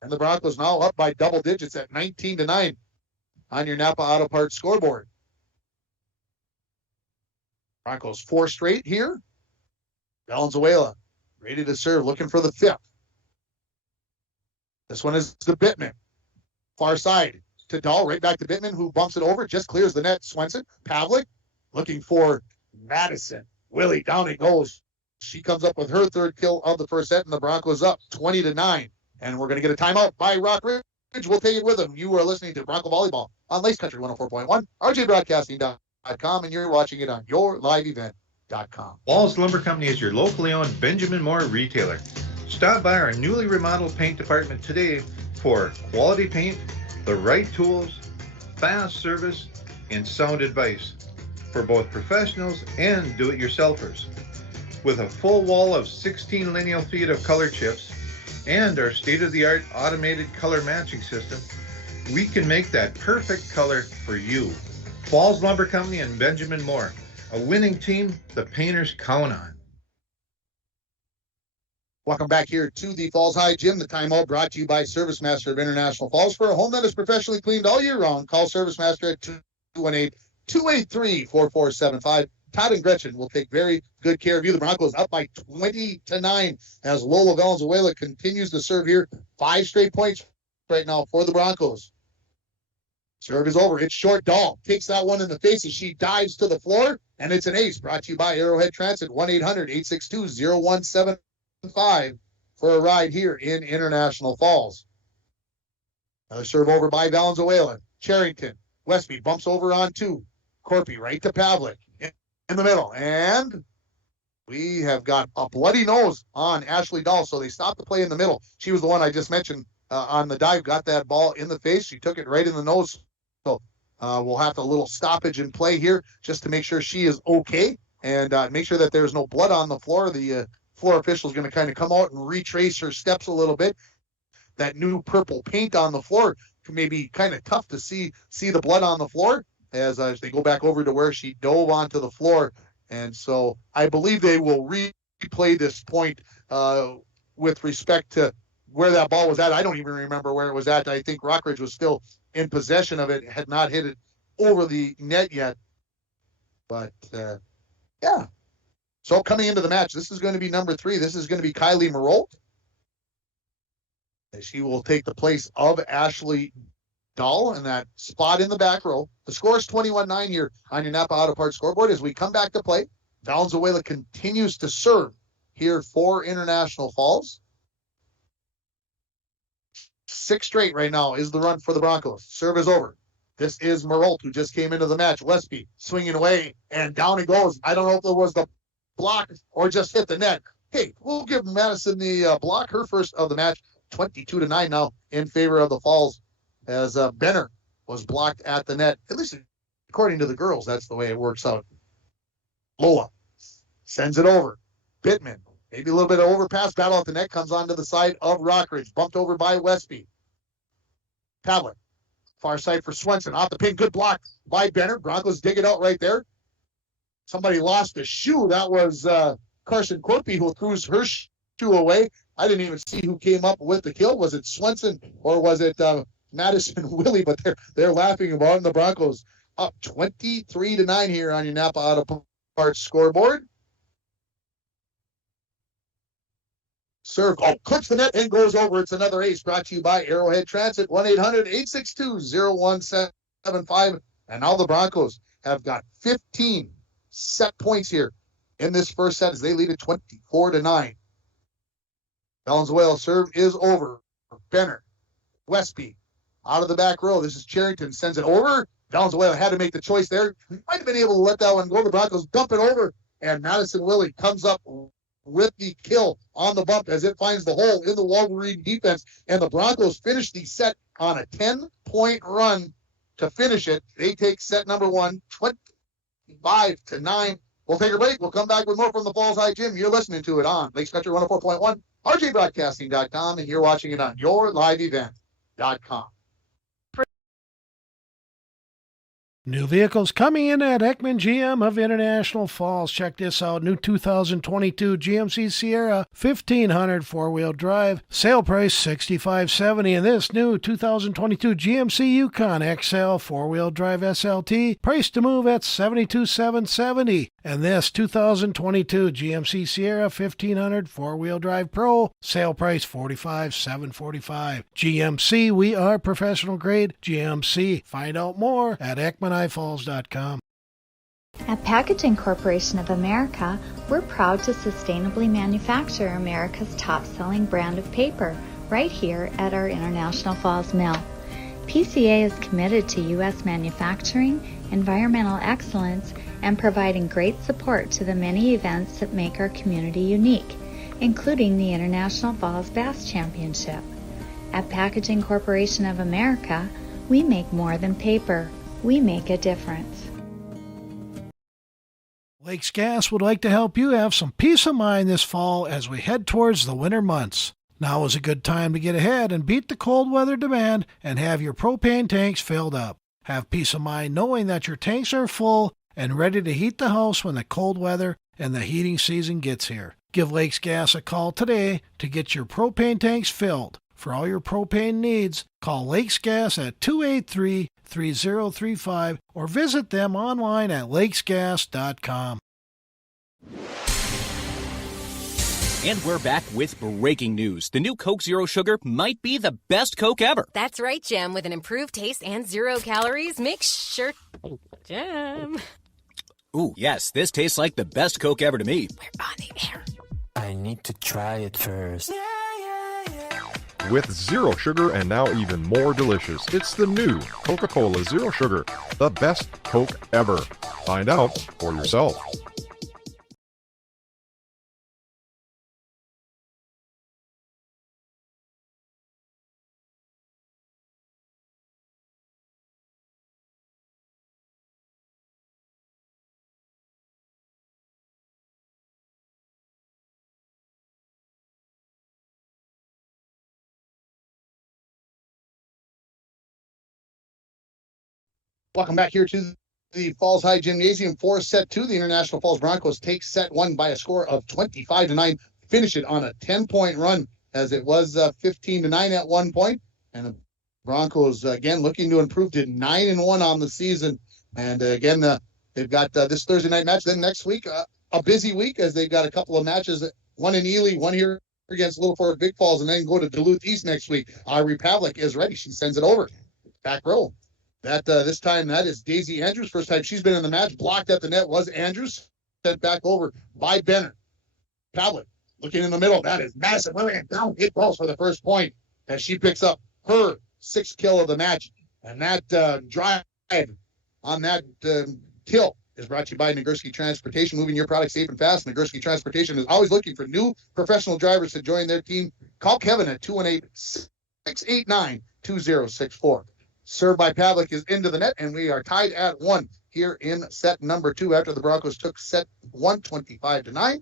And the Broncos now up by double digits at 19-9 on your Napa Auto Parts scoreboard. Broncos 4 straight here. Valenzuela ready to serve, looking for the 5th. This one is to Bittman. Far side to Dahl, right back to Bittman, who bumps it over, just clears the net. Swenson, Pavlik, looking for Madison. Willie, down it goes. She comes up with her 3rd kill of the first set, and the Broncos up 20-9. And we're going to get a timeout by Rock Ridge. We'll take it with them. You are listening to Bronco Volleyball on Lace Country 104.1, rjbroadcasting.com, and you're watching it on yourliveevent.com. Falls Lumber Company is your locally owned Benjamin Moore retailer. Stop by our newly remodeled paint department today for quality paint, the right tools, fast service, and sound advice for both professionals and do-it-yourselfers. With a full wall of 16 lineal feet of color chips and our state-of-the-art automated color matching system, we can make that perfect color for you. Falls Lumber Company and Benjamin Moore, a winning team the painters count on. Welcome back here to the Falls High Gym. The timeout brought to you by Service Master of International Falls. For a home that is professionally cleaned all year round, call Service Master at 218-283-4475. Todd and Gretchen will take very good care of you. The Broncos up by 20-9 as Lola Valenzuela continues to serve here. 5 straight points right now for the Broncos. Serve is over. It's short. Dahl takes that one in the face as she dives to the floor, and it's an ace. Brought to you by Arrowhead Transit, 1-800-862-0175 for a ride here in International Falls. Another serve over by Valenzuela. Charrington. Westby bumps over on 2. Corpy right to Pavlik in the middle. And we have got a bloody nose on Ashley Dahl, so they stopped the play in the middle. She was the one I just mentioned on the dive, got that ball in the face. She took it right in the nose. So we'll have a little stoppage in play here just to make sure she is okay and make sure that there's no blood on the floor. The floor official is going to kind of come out and retrace her steps a little bit. That new purple paint on the floor may be kind of tough to see the blood on the floor as they go back over to where she dove onto the floor. And so I believe they will replay this point with respect to where that ball was at. I don't even remember where it was at. I think Rockridge was still in possession of it, had not hit it over the net yet. But, yeah. So coming into the match, this is going to be number 3. This is going to be Kylie Marolt. She will take the place of Ashley Dahl in that spot in the back row. The score is 21-9 here on your Napa Auto Parts scoreboard. As we come back to play, Valenzuela continues to serve here for International Falls. 6 straight right now is the run for the Broncos. Serve is over. This is Marolt, who just came into the match. Westby swinging away, and down it goes. I don't know if it was the block or just hit the net. Hey, we'll give Madison the block, her first of the match. 22-9 now in favor of the Falls as Benner was blocked at the net. At least according to the girls, that's the way it works out. Lola sends it over. Bittman, maybe a little bit of overpass battle at the net, comes onto the side of Rockridge. Bumped over by Westby. Pavlik, far side for Swenson. Off the pin, good block by Benner. Broncos dig it out right there. Somebody lost a shoe. That was Carson Corpy who threw her shoe away. I didn't even see who came up with the kill. Was it Swenson or was it Madison Willie? But they're laughing about it. And the Broncos up 23-9 here on your Napa Auto Parts scoreboard. Serve. Oh, clips the net and goes over. It's another ace brought to you by Arrowhead Transit, 1-800-862-0175. And now the Broncos have got 15 set points here in this first set as they lead it 24-9. Valenzuela serve is over. Benner, Westby, out of the back row. This is Charrington, sends it over. Valenzuela had to make the choice there. Might have been able to let that one go. The Broncos dump it over, and Madison Willie comes up with the kill on the bump as it finds the hole in the Wolverine defense. And the Broncos finish the set on a 10-point run to finish it. They take set number 1, 25-9. We'll take a break. We'll come back with more from the Falls High Gym. You're listening to it on Lakes Country 104.1. rjbroadcasting.com, and you're watching it on yourliveevent.com. New vehicles coming in at Ekman GM of International Falls. Check this out. New 2022 GMC Sierra 1500 four-wheel drive. Sale price $65.70. And this new 2022 GMC Yukon XL four-wheel drive SLT. Price to move at $72,770. And this 2022 GMC Sierra 1500 four-wheel drive Pro. Sale price $45,745. GMC, we are professional grade. GMC. Find out more at EkmanIFalls.com. At Packaging Corporation of America, we're proud to sustainably manufacture America's top-selling brand of paper right here at our International Falls Mill. PCA is committed to U.S. manufacturing, environmental excellence, and providing great support to the many events that make our community unique, including the International Falls Bass Championship. At Packaging Corporation of America, we make more than paper. We make a difference. Lakes Gas would like to help you have some peace of mind this fall as we head towards the winter months. Now is a good time to get ahead and beat the cold weather demand and have your propane tanks filled up. Have peace of mind knowing that your tanks are full and ready to heat the house when the cold weather and the heating season gets here. Give Lakes Gas a call today to get your propane tanks filled. For all your propane needs, call Lakes Gas at 283-3035 or visit them online at lakesgas.com. And we're back with breaking news. The new Coke Zero Sugar might be the best Coke ever. That's right, Jim. With an improved taste and 0 calories, make sure... Jim. Ooh, yes, this tastes like the best Coke ever to me. We're on the air. I need to try it first. With zero sugar and now even more delicious, it's the new Coca-Cola Zero Sugar, the best Coke ever. Find out for yourself. Welcome back here to the Falls High Gymnasium for set 2. The International Falls Broncos take set 1 by a score of 25-9. Finish it on a 10-point run as it was 15-9 at one point. And the Broncos, again, looking to improve to 9-1 on the season. And again, they've got this Thursday night match. Then next week, a busy week as they've got a couple of matches, one in Ely, one here against Little Fort Big Falls, and then go to Duluth East next week. Ari Pavlik is ready. She sends it over. Back row. That this time, that is Daisy Andrews. First time she's been in the match. Blocked at the net was Andrews. Sent back over by Benner. Pavlik looking in the middle. That is massive. William down hit balls for the first point as she picks up her 6th kill of the match. And that drive on that kill is brought to you by Nagurski Transportation. Moving your product safe and fast. Nagurski Transportation is always looking for new professional drivers to join their team. Call Kevin at 218-689-2064. Served by Pavlik is into the net, and we are tied at 1 here in set number 2 after the Broncos took set 1, 25-9.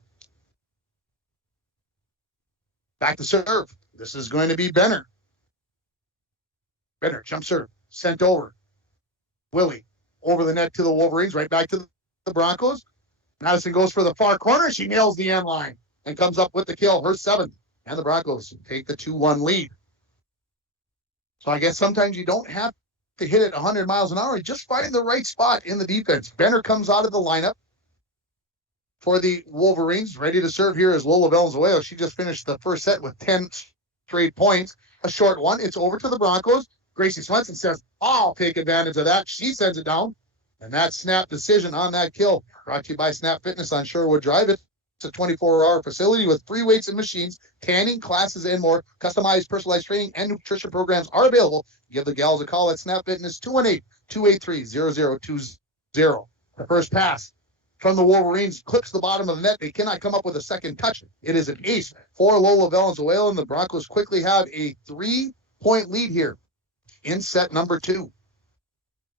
Back to serve. This is going to be Benner. Benner, jump serve, sent over. Willie, over the net to the Wolverines, right back to the Broncos. Madison goes for the far corner. She nails the end line and comes up with the kill, her 7th. And the Broncos take the 2-1 lead. So I guess sometimes you don't have to hit it 100 miles an hour. Just find the right spot in the defense. Benner comes out of the lineup for the Wolverines. Ready to serve here is Lola Valenzuela. She just finished the first set with 10 straight points. A short one. It's over to the Broncos. Gracie Swenson says, I'll take advantage of that. She sends it down. And that snap decision on that kill brought to you by Snap Fitness on Sherwood Drive. It's a 24-hour facility with 3 weights and machines, tanning classes, and more. Customized, personalized training and nutrition programs are available. Give the gals a call at Snap Fitness, 218-283-0020. The first pass from the Wolverines clips the bottom of the net. They cannot come up with a second touch. It is an ace for Lola Valenzuela, and the Broncos quickly have a 3-point lead here in set number 2.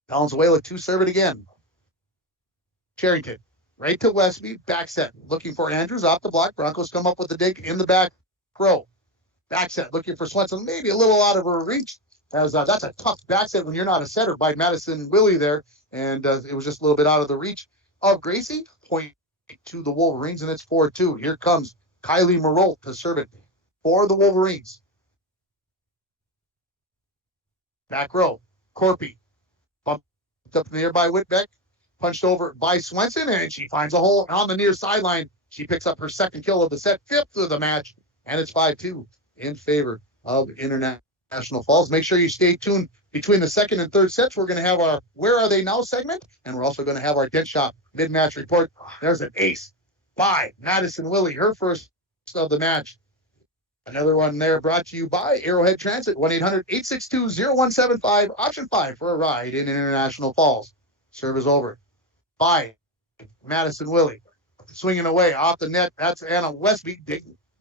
Valenzuela to serve it again. Charrington. Right to Westby, back set, looking for Andrews off the block. Broncos come up with the dig in the back row. Back set, looking for Swenson, maybe a little out of her reach. As that's a tough back set when you're not a setter by Madison Willie there. And it was just a little bit out of the reach of Gracie. Point to the Wolverines, and it's 4-2. Here comes Kylie Marolt to serve it for the Wolverines. Back row, Corpy. Bumped up in the air by Whitbeck. Punched over by Swenson, and she finds a hole on the near sideline. She picks up her second kill of the set, 5th of the match, and it's 5-2 in favor of International Falls. Make sure you stay tuned between the second and third sets. We're going to have our Where Are They Now segment, and we're also going to have our Dent Shop mid-match report. There's an ace by Madison Willie, her first of the match. Another one there brought to you by Arrowhead Transit, 1-800-862-0175, option 5 for a ride in International Falls. Serve is over by Madison Willie. Swinging away off the net. That's Anna Westby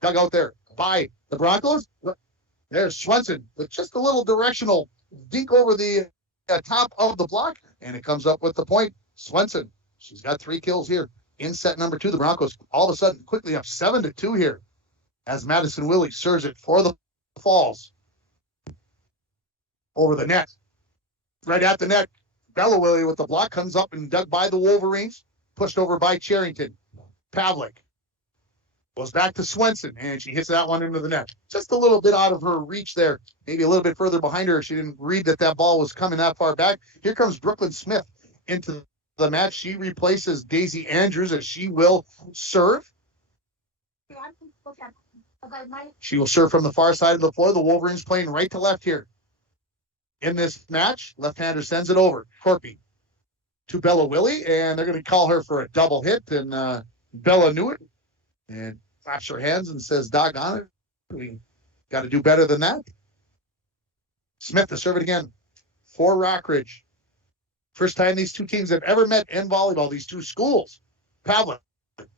dug out there by the Broncos. There's Swenson with just a little directional dink over the top of the block, and it comes up with the point. Swenson, she's got 3 kills here in set number 2. The Broncos all of a sudden quickly up 7-2 here as Madison Willie serves it for the Falls. Over the net. Right at the net. Bella Willie with the block comes up and dug by the Wolverines. Pushed over by Charrington. Pavlik goes back to Swenson, and she hits that one into the net. Just a little bit out of her reach there. Maybe a little bit further behind her. She didn't read that that ball was coming that far back. Here comes Brooklyn Smith into the match. She replaces Daisy Andrews, as she will serve. She will serve from the far side of the floor. The Wolverines playing right to left here. In this match, left-hander sends it over. Corpy to Bella Willie, and they're going to call her for a double hit, and Bella knew it and claps her hands and says, doggone it, we got to do better than that. Smith to serve it again for Rockridge. First time these two teams have ever met in volleyball, these two schools. Pavlik,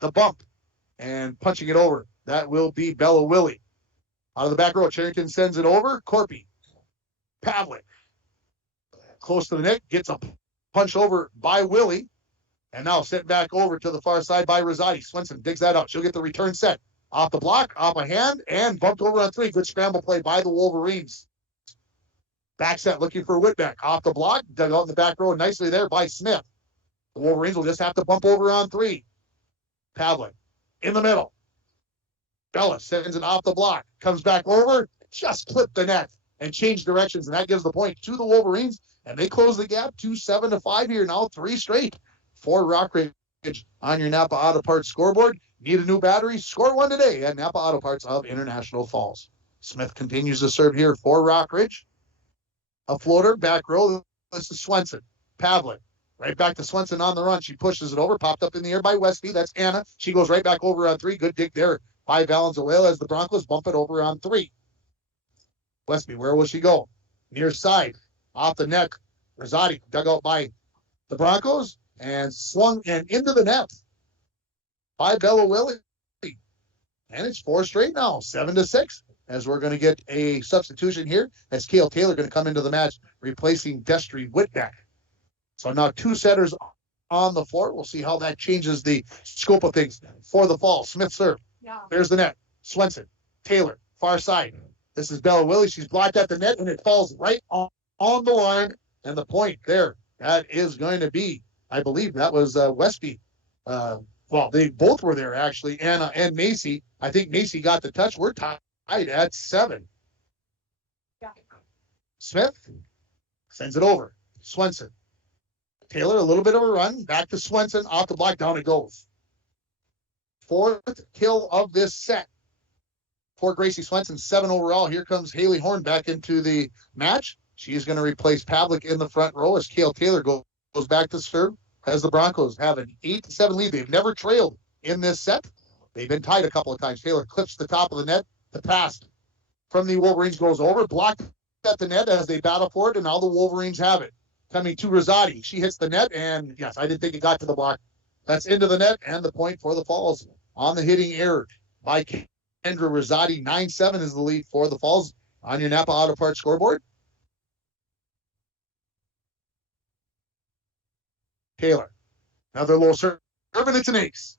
the bump, and punching it over. That will be Bella Willie. Out of the back row, Charrington sends it over. Corpy. Pavlik. Close to the net, gets a punch over by Willie. And now sent back over to the far side by Rosati. Swenson digs that up. She'll get the return set. Off the block, off a hand, and bumped over on 3. Good scramble play by the Wolverines. Back set looking for Whitbeck. Off the block, dug out in the back row nicely there by Smith. The Wolverines will just have to bump over on 3. Pavlik in the middle. Bella sends it off the block. Comes back over, just clipped the net and changed directions, and that gives the point to the Wolverines, and they close the gap to 7-5 here now, 3 straight for Rockridge on your Napa Auto Parts scoreboard. Need a new battery? Score one today at Napa Auto Parts of International Falls. Smith continues to serve here for Rockridge. A floater, back row. This is Swenson. Pavlik. Right back to Swenson on the run. She pushes it over. Popped up in the air by Westby. That's Anna. She goes right back over on 3. Good dig there by Valenzuela as the Broncos bump it over on 3. Westby, where will she go? Near side. Off the neck. Rosati dug out by the Broncos and swung and into the net by Bella Willie. And it's 4 straight now, 7-6, as we're going to get a substitution here as Cale Taylor going to come into the match, replacing Destry Whitbeck. So now 2 setters on the floor. We'll see how that changes the scope of things for the fall. Smith serve. Yeah. There's the net. Swenson. Taylor. Far side. This is Bella Willie. She's blocked at the net, and it falls right on the line. And the point there, that is going to be, I believe that was Westby. Well, they both were there, actually, Anna and Macy. I think Macy got the touch. We're tied at 7. Yeah. Smith sends it over. Swenson. Taylor, a little bit of a run. Back to Swenson. Off the block. Down it goes. 4th kill of this set for Gracie Swenson. 7 overall. Here comes Haley Horn back into the match. She is going to replace Pavlik in the front row as Cale Taylor goes back to serve. As the Broncos have an 8-7 lead. They've never trailed in this set. They've been tied a couple of times. Taylor clips the top of the net. The pass from the Wolverines goes over. Blocked at the net as they battle for it, and now the Wolverines have it. Coming to Rosati. She hits the net, and yes, I didn't think it got to the block. That's into the net, and the point for the Falls on the hitting error by Kendra Rosati. 9-7 is the lead for the Falls on your Napa Auto Parts scoreboard. Taylor. Another low serve, and it's an ace.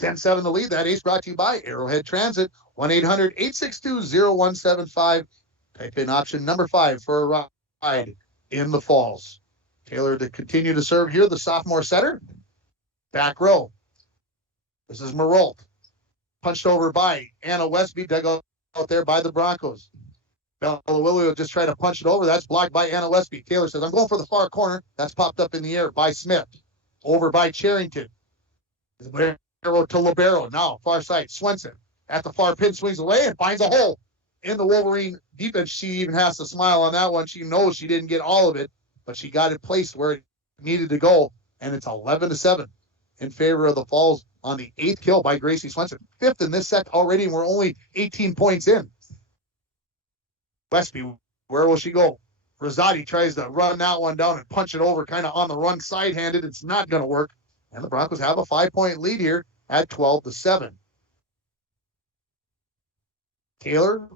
10-7 the lead. That ace brought to you by Arrowhead Transit. 1-800-862-0175. Type in option number 5 for a ride in the Falls. Taylor to continue to serve here, the sophomore setter. Back row. This is Marolt. Punched over by Anna Westby, dug out there by the Broncos. Bella Willie will just try to punch it over. That's blocked by Anna Westby. Taylor says, I'm going for the far corner. That's popped up in the air by Smith. Over by Charrington. Libero to Libero. Now, far side. Swenson at the far pin swings away and finds a hole in the Wolverine defense. She even has to smile on that one. She knows she didn't get all of it, but she got it placed where it needed to go. And it's 11-7 in favor of the Falls on the 8th kill by Gracie Swenson. 5th in this set already, and we're only 18 points in. Westby, where will she go? Rosati tries to run that one down and punch it over kind of on the run side-handed. It's not going to work. And the Broncos have a 5-point lead here at 12-7. Taylor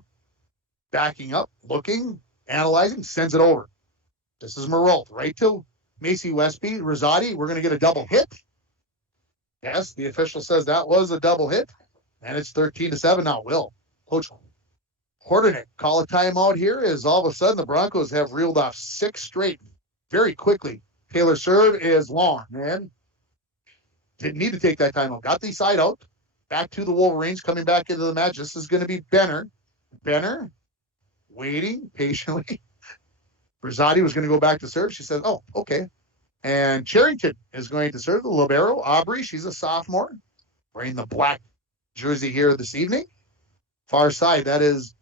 backing up, looking, analyzing, sends it over. This is Marolt, right to Macy Westby. Rosati, we're going to get a double hit. Yes, the official says that was a double hit. And it's 13-7 now. Will Coach Hordenek call a timeout here as all of a sudden the Broncos have reeled off 6 straight very quickly. Taylor serve is long, man. Didn't need to take that timeout. Got the side out. Back to the Wolverines coming back into the match. This is going to be Benner. Benner waiting patiently. Rosati was going to go back to serve. She said, oh, okay. And Charrington is going to serve the libero. Aubrey, she's a sophomore, wearing the black jersey here this evening. Far side, that is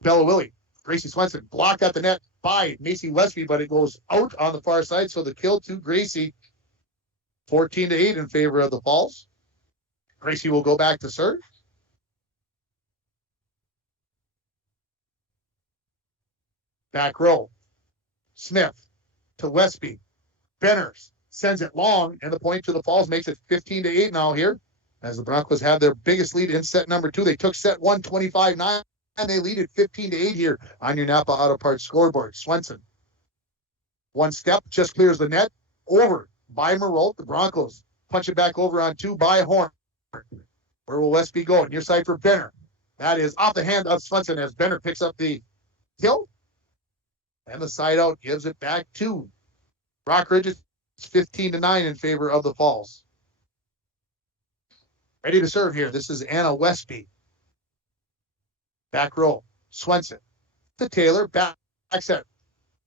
Bella Willie. Gracie Swenson blocked at the net by Macy Westby, but it goes out on the far side. So the kill to Gracie, 14-8 in favor of the Falls. Gracie will go back to serve. Back row. Smith to Westby. Benner sends it long, and the point to the Falls makes it 15-8 now here. As the Broncos have their biggest lead in set number 2. They took set 1, 25-9, and they lead it 15-8 here on your Napa Auto Parts scoreboard. Swenson. One step, just clears the net. Over by Marolt. The Broncos punch it back over on 2 by Horn. Where will Westby go? Near side for Benner. That is off the hand of Swenson as Benner picks up the kill. And the side out gives it back to Rockridge. It's 15-9 in favor of the Falls. Ready to serve here. This is Anna Westby. Back row. Swenson to Taylor. Back set.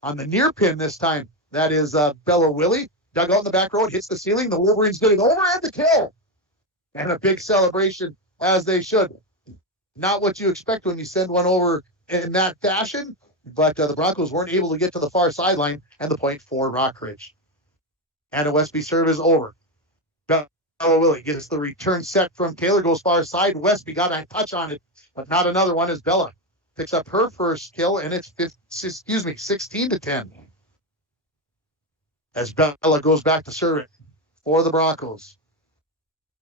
On the near pin this time, that is Bella Willie. Dug out in the back row. It hits the ceiling. The Wolverines get it over and the kill. And a big celebration, as they should. Not what you expect when you send one over in that fashion, but the Broncos weren't able to get to the far sideline, and the point for Rockridge. Anna Westby serve is over. Bella Willie gets the return set from Taylor, goes far side. Westby got a touch on it, but not another one as Bella picks up her first kill, and it's 16-10. As Bella goes back to serve it for the Broncos.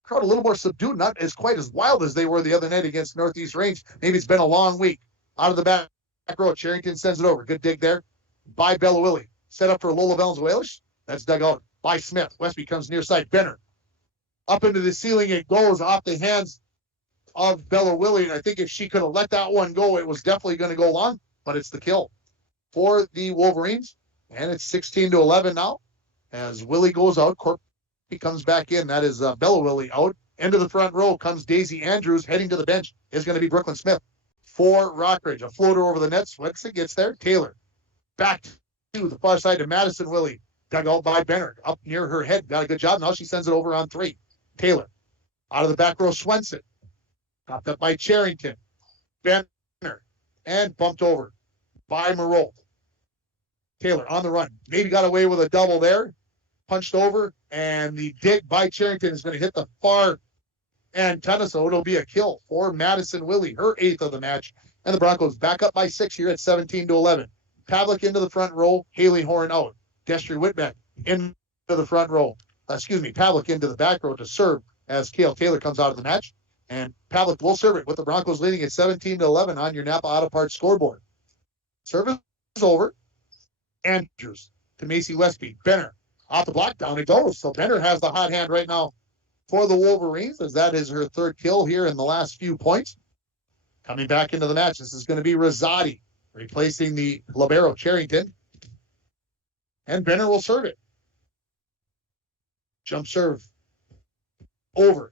Crowd a little more subdued, not as quite as wild as they were the other night against Northeast Range. Maybe it's been a long week. Out of the back row, Charrington sends it over. Good dig there by Bella Willie. Set up for Lola Valenzuela. That's dug out by Smith. Westby comes near side. Benner up into the ceiling. It goes off the hands of Bella Willie. And I think if she could have let that one go, it was definitely going to go long. But it's the kill for the Wolverines. And it's 16-11 now as Willie goes out. He comes back in. That is Bella Willie out. Into the front row comes Daisy Andrews. Heading to the bench is going to be Brooklyn Smith for Rockridge. A floater over the net. Swenson gets there. Taylor back to the far side to Madison Willie. Dug out by Benner. Up near her head. Got a good job. Now she sends it over on 3. Taylor out of the back row. Swenson. Popped up by Charrington. Benner. And bumped over by Marolt. Taylor on the run. Maybe got away with a double there. Punched over, and the dig by Charrington is going to hit the far antenna, so it'll be a kill for Madison Willie, her 8th of the match. And the Broncos back up by 6 here at 17-11. Pavlik into the front row, Haley Horn out. Destry Whitbeck into the front row. Pavlik into the back row to serve as Cale Taylor comes out of the match. And Pavlik will serve it with the Broncos leading at 17-11 on your Napa Auto Parts scoreboard. Service is over. Andrews to Macy Westby. Benner. Off the block, down it goes. So Benner has the hot hand right now for the Wolverines, as that is her 3rd kill here in the last few points. Coming back into the match, this is going to be Rosati. replacing the libero Charrington. And Benner will serve it. Jump serve over.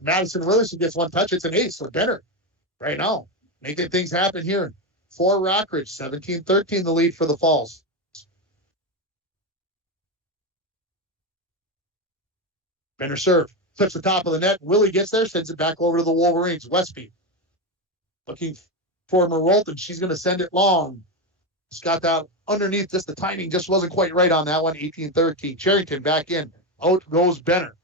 Madison Willis who gets one touch. It's an ace for Benner right now. Making things happen here for Rockridge. 17-13 the lead for the Falls. Benner serve. Flips the top of the net. Willie gets there. Sends it back over to the Wolverines. Westby looking for Marolt, and she's going to send it long. Just got that underneath. Just the timing just wasn't quite right on that one. 18-13. Charrington back in. Out goes Benner.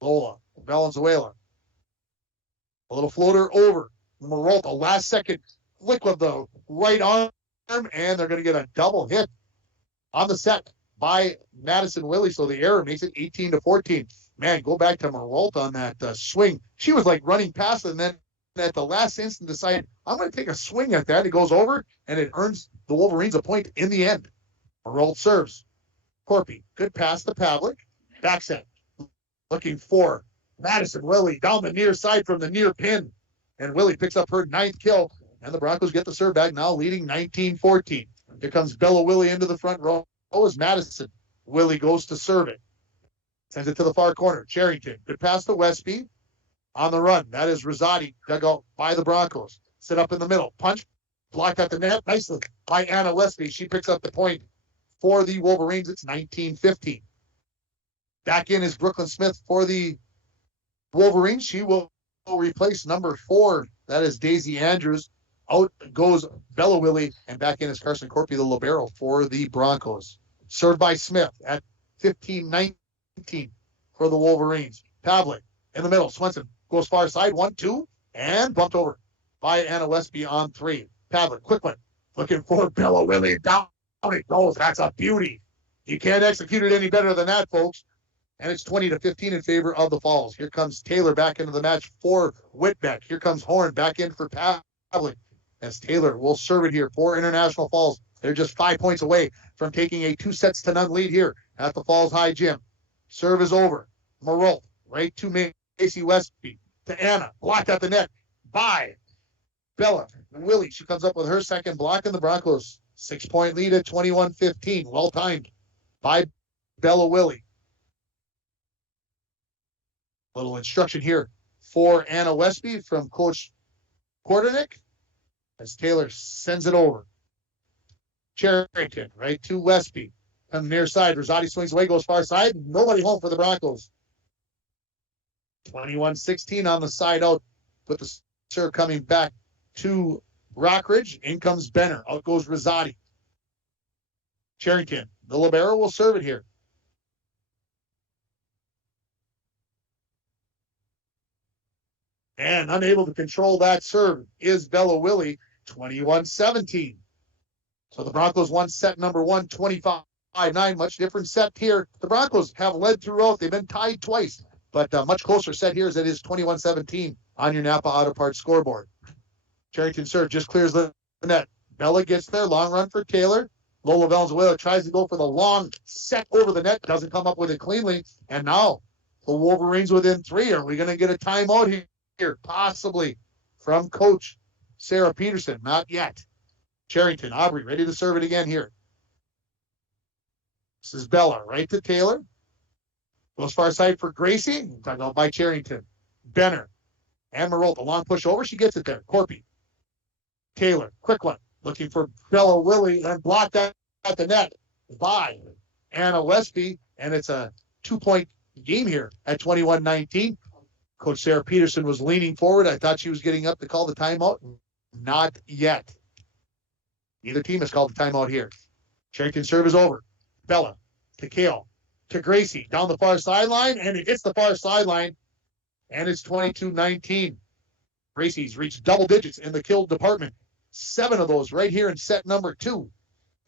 Lola, Valenzuela. A little floater over. Marolt, a last second flick with the right arm, and they're going to get a double hit on the set by Madison Willie. So the error makes it 18-14. Man, go back to Marolt on that swing. She was like running past it, and then at the last instant decided, I'm going to take a swing at that. It goes over, and it earns the Wolverines a point in the end. Marolt serves. Corpy, good pass to Pavlik. Back set. Looking for Madison Willie down the near side from the near pin. And Willie picks up her 9th kill. And the Broncos get the serve back now, leading 19-14. Here comes Bella Willie into the front row. Oh, is Madison. Willie goes to serve it. Sends it to the far corner. Charrington. Good pass to Westby. On the run. That is Rosati, dug out by the Broncos. Sit up in the middle. Punch. Blocked at the net. Nicely by Anna Westby. She picks up the point for the Wolverines. It's 19-15. Back in is Brooklyn Smith for the Wolverines. She will replace number 4. That is Daisy Andrews. Out goes Bella Willie. And back in is Carson Corpy, the libero for the Broncos. Served by Smith at 15-19 for the Wolverines. Pavlik in the middle. Swenson goes far side. 1-2. And bumped over by Anna Westby on 3. Pavlik, quick one. Looking for Bella Willie. Down it goes. That's a beauty. You can't execute it any better than that, folks. And it's 20-15 in favor of the Falls. Here comes Taylor back into the match for Whitbeck. Here comes Horn back in for Pavlik. As Taylor will serve it here for International Falls. They're just 5 points away from taking a 2-0 lead here at the Falls High Gym. Serve is over. Marolt right to Macy Westby. To Anna. Blocked at the net by Bella Willie. She comes up with her second block, and the Broncos 6-point lead at 21-15. Well timed by Bella Willie. Little instruction here for Anna Westby from Coach Kordenik as Taylor sends it over. Charrington right to Westby. On the near side, Rosati swings away, goes far side. Nobody home for the Broncos. 21-16 on the side out, with the serve coming back to Rockridge. In comes Benner. Out goes Rosati. Charrington, the libero, will serve it here. And unable to control that serve is Bella Willie, 21-17. So the Broncos won set number 1, 25-9. Much different set here. The Broncos have led throughout. They've been tied twice, but a much closer set here as it is 21-17 on your Napa Auto Parts scoreboard. Charrington serve just clears the net. Bella gets there. Long run for Taylor. Lola Valenzuela tries to go for the long set over the net. Doesn't come up with it cleanly. And now the Wolverines within 3. Are we going to get a timeout here? Possibly from Coach Sarah Peterson. Not yet. Charrington, Aubrey, ready to serve it again here. This is Bella, right to Taylor. Goes far side for Gracie. Talked about by Charrington. Benner. And Marolt, a long push over. She gets it there. Corpy. Taylor, quick one. Looking for Bella Willie and blocked at the net by Anna Westby. And it's a 2-point game here at 21-19. Coach Sarah Peterson was leaning forward. I thought she was getting up to call the timeout. Not yet. Neither team has called the timeout here. Charrington serve is over. Bella to Kale to Gracie down the far sideline, and it hits the far sideline, and it's 22-19. Gracie's reached double digits in the kill department. 7 of those right here in set number 2.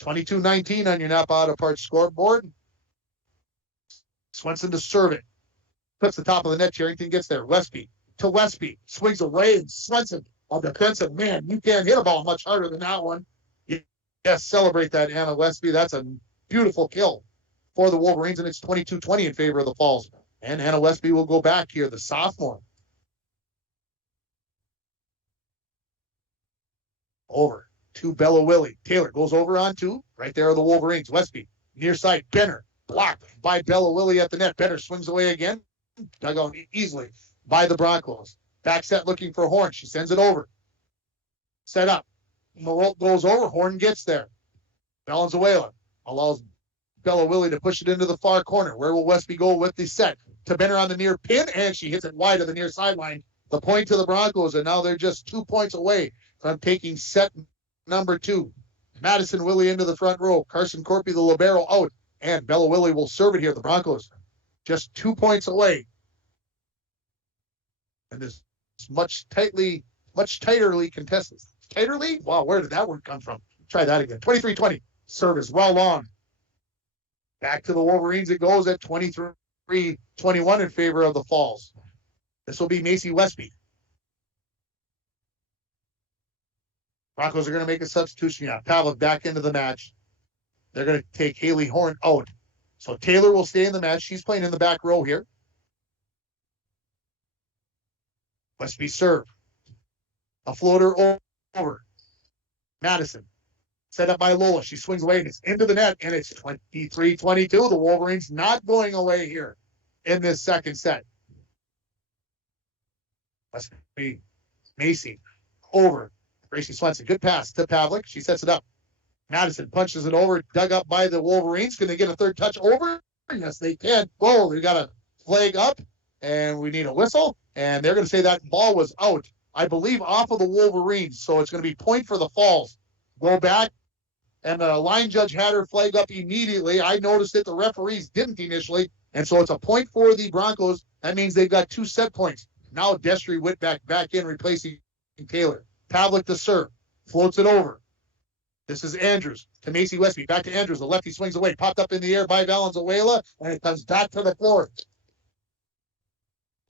22-19 on your Napa Auto Parts scoreboard. Swenson to serve it. Puts the top of the net. Charrington gets there. Westby to Westby. Swings away, and Swenson, a defensive man. You can't hit a ball much harder than that one. Yes, celebrate that, Anna Westby. That's a beautiful kill for the Wolverines, and it's 22-20 in favor of the Falls. And Hannah Westby will go back here, the sophomore. Over to Bella Willie. Taylor goes over on two. Right there are the Wolverines. Westby, near side. Benner, blocked by Bella Willie at the net. Benner swings away again. Dug out easily by the Broncos. Back set looking for Horn. She sends it over. Set up. Marolt goes over. Horn gets there. Valenzuela allows Bella Willie to push it into the far corner. Where will Westby go with the set? To Benner on the near pin, and she hits it wide of the near sideline. The point to the Broncos, and now they're just 2 points away from taking set number 2. Madison Willie into the front row. Carson Corpy, the libero, out. And Bella Willie will serve it here. The Broncos just 2 points away. And this much tighterly contested. Tighterly? Wow, where did that word come from? Try that again. 23-20. Service well long. Back to the Wolverines it goes at 23-21 in favor of the Falls. This will be Macy Westby. Broncos are going to make a substitution. Yeah, Pavlik back into the match. They're going to take Haley Horn out. So Taylor will stay in the match. She's playing in the back row here. Westby serve. A floater over. Madison. Set up by Lola. She swings away and it's into the net, and it's 23-22. The Wolverines not going away here in this second set. Westby. Macy. Over. Gracie Swenson. Good pass to Pavlik. She sets it up. Madison punches it over. Dug up by the Wolverines. Can they get a third touch over? Yes, they can. Whoa, they got a flag up, and we need a whistle. And they're going to say that ball was out, I believe, off of the Wolverines. So it's going to be point for the Falls. Go back. And the line judge had her flag up immediately. I noticed it. The referees didn't initially. And so it's a point for the Broncos. That means they've got 2 set points. Now Destry Whitback back in, replacing Taylor. Pavlik to serve. Floats it over. This is Andrews to Macy Westby. Back to Andrews. The lefty swings away. Popped up in the air by Valenzuela. And it comes back to the floor.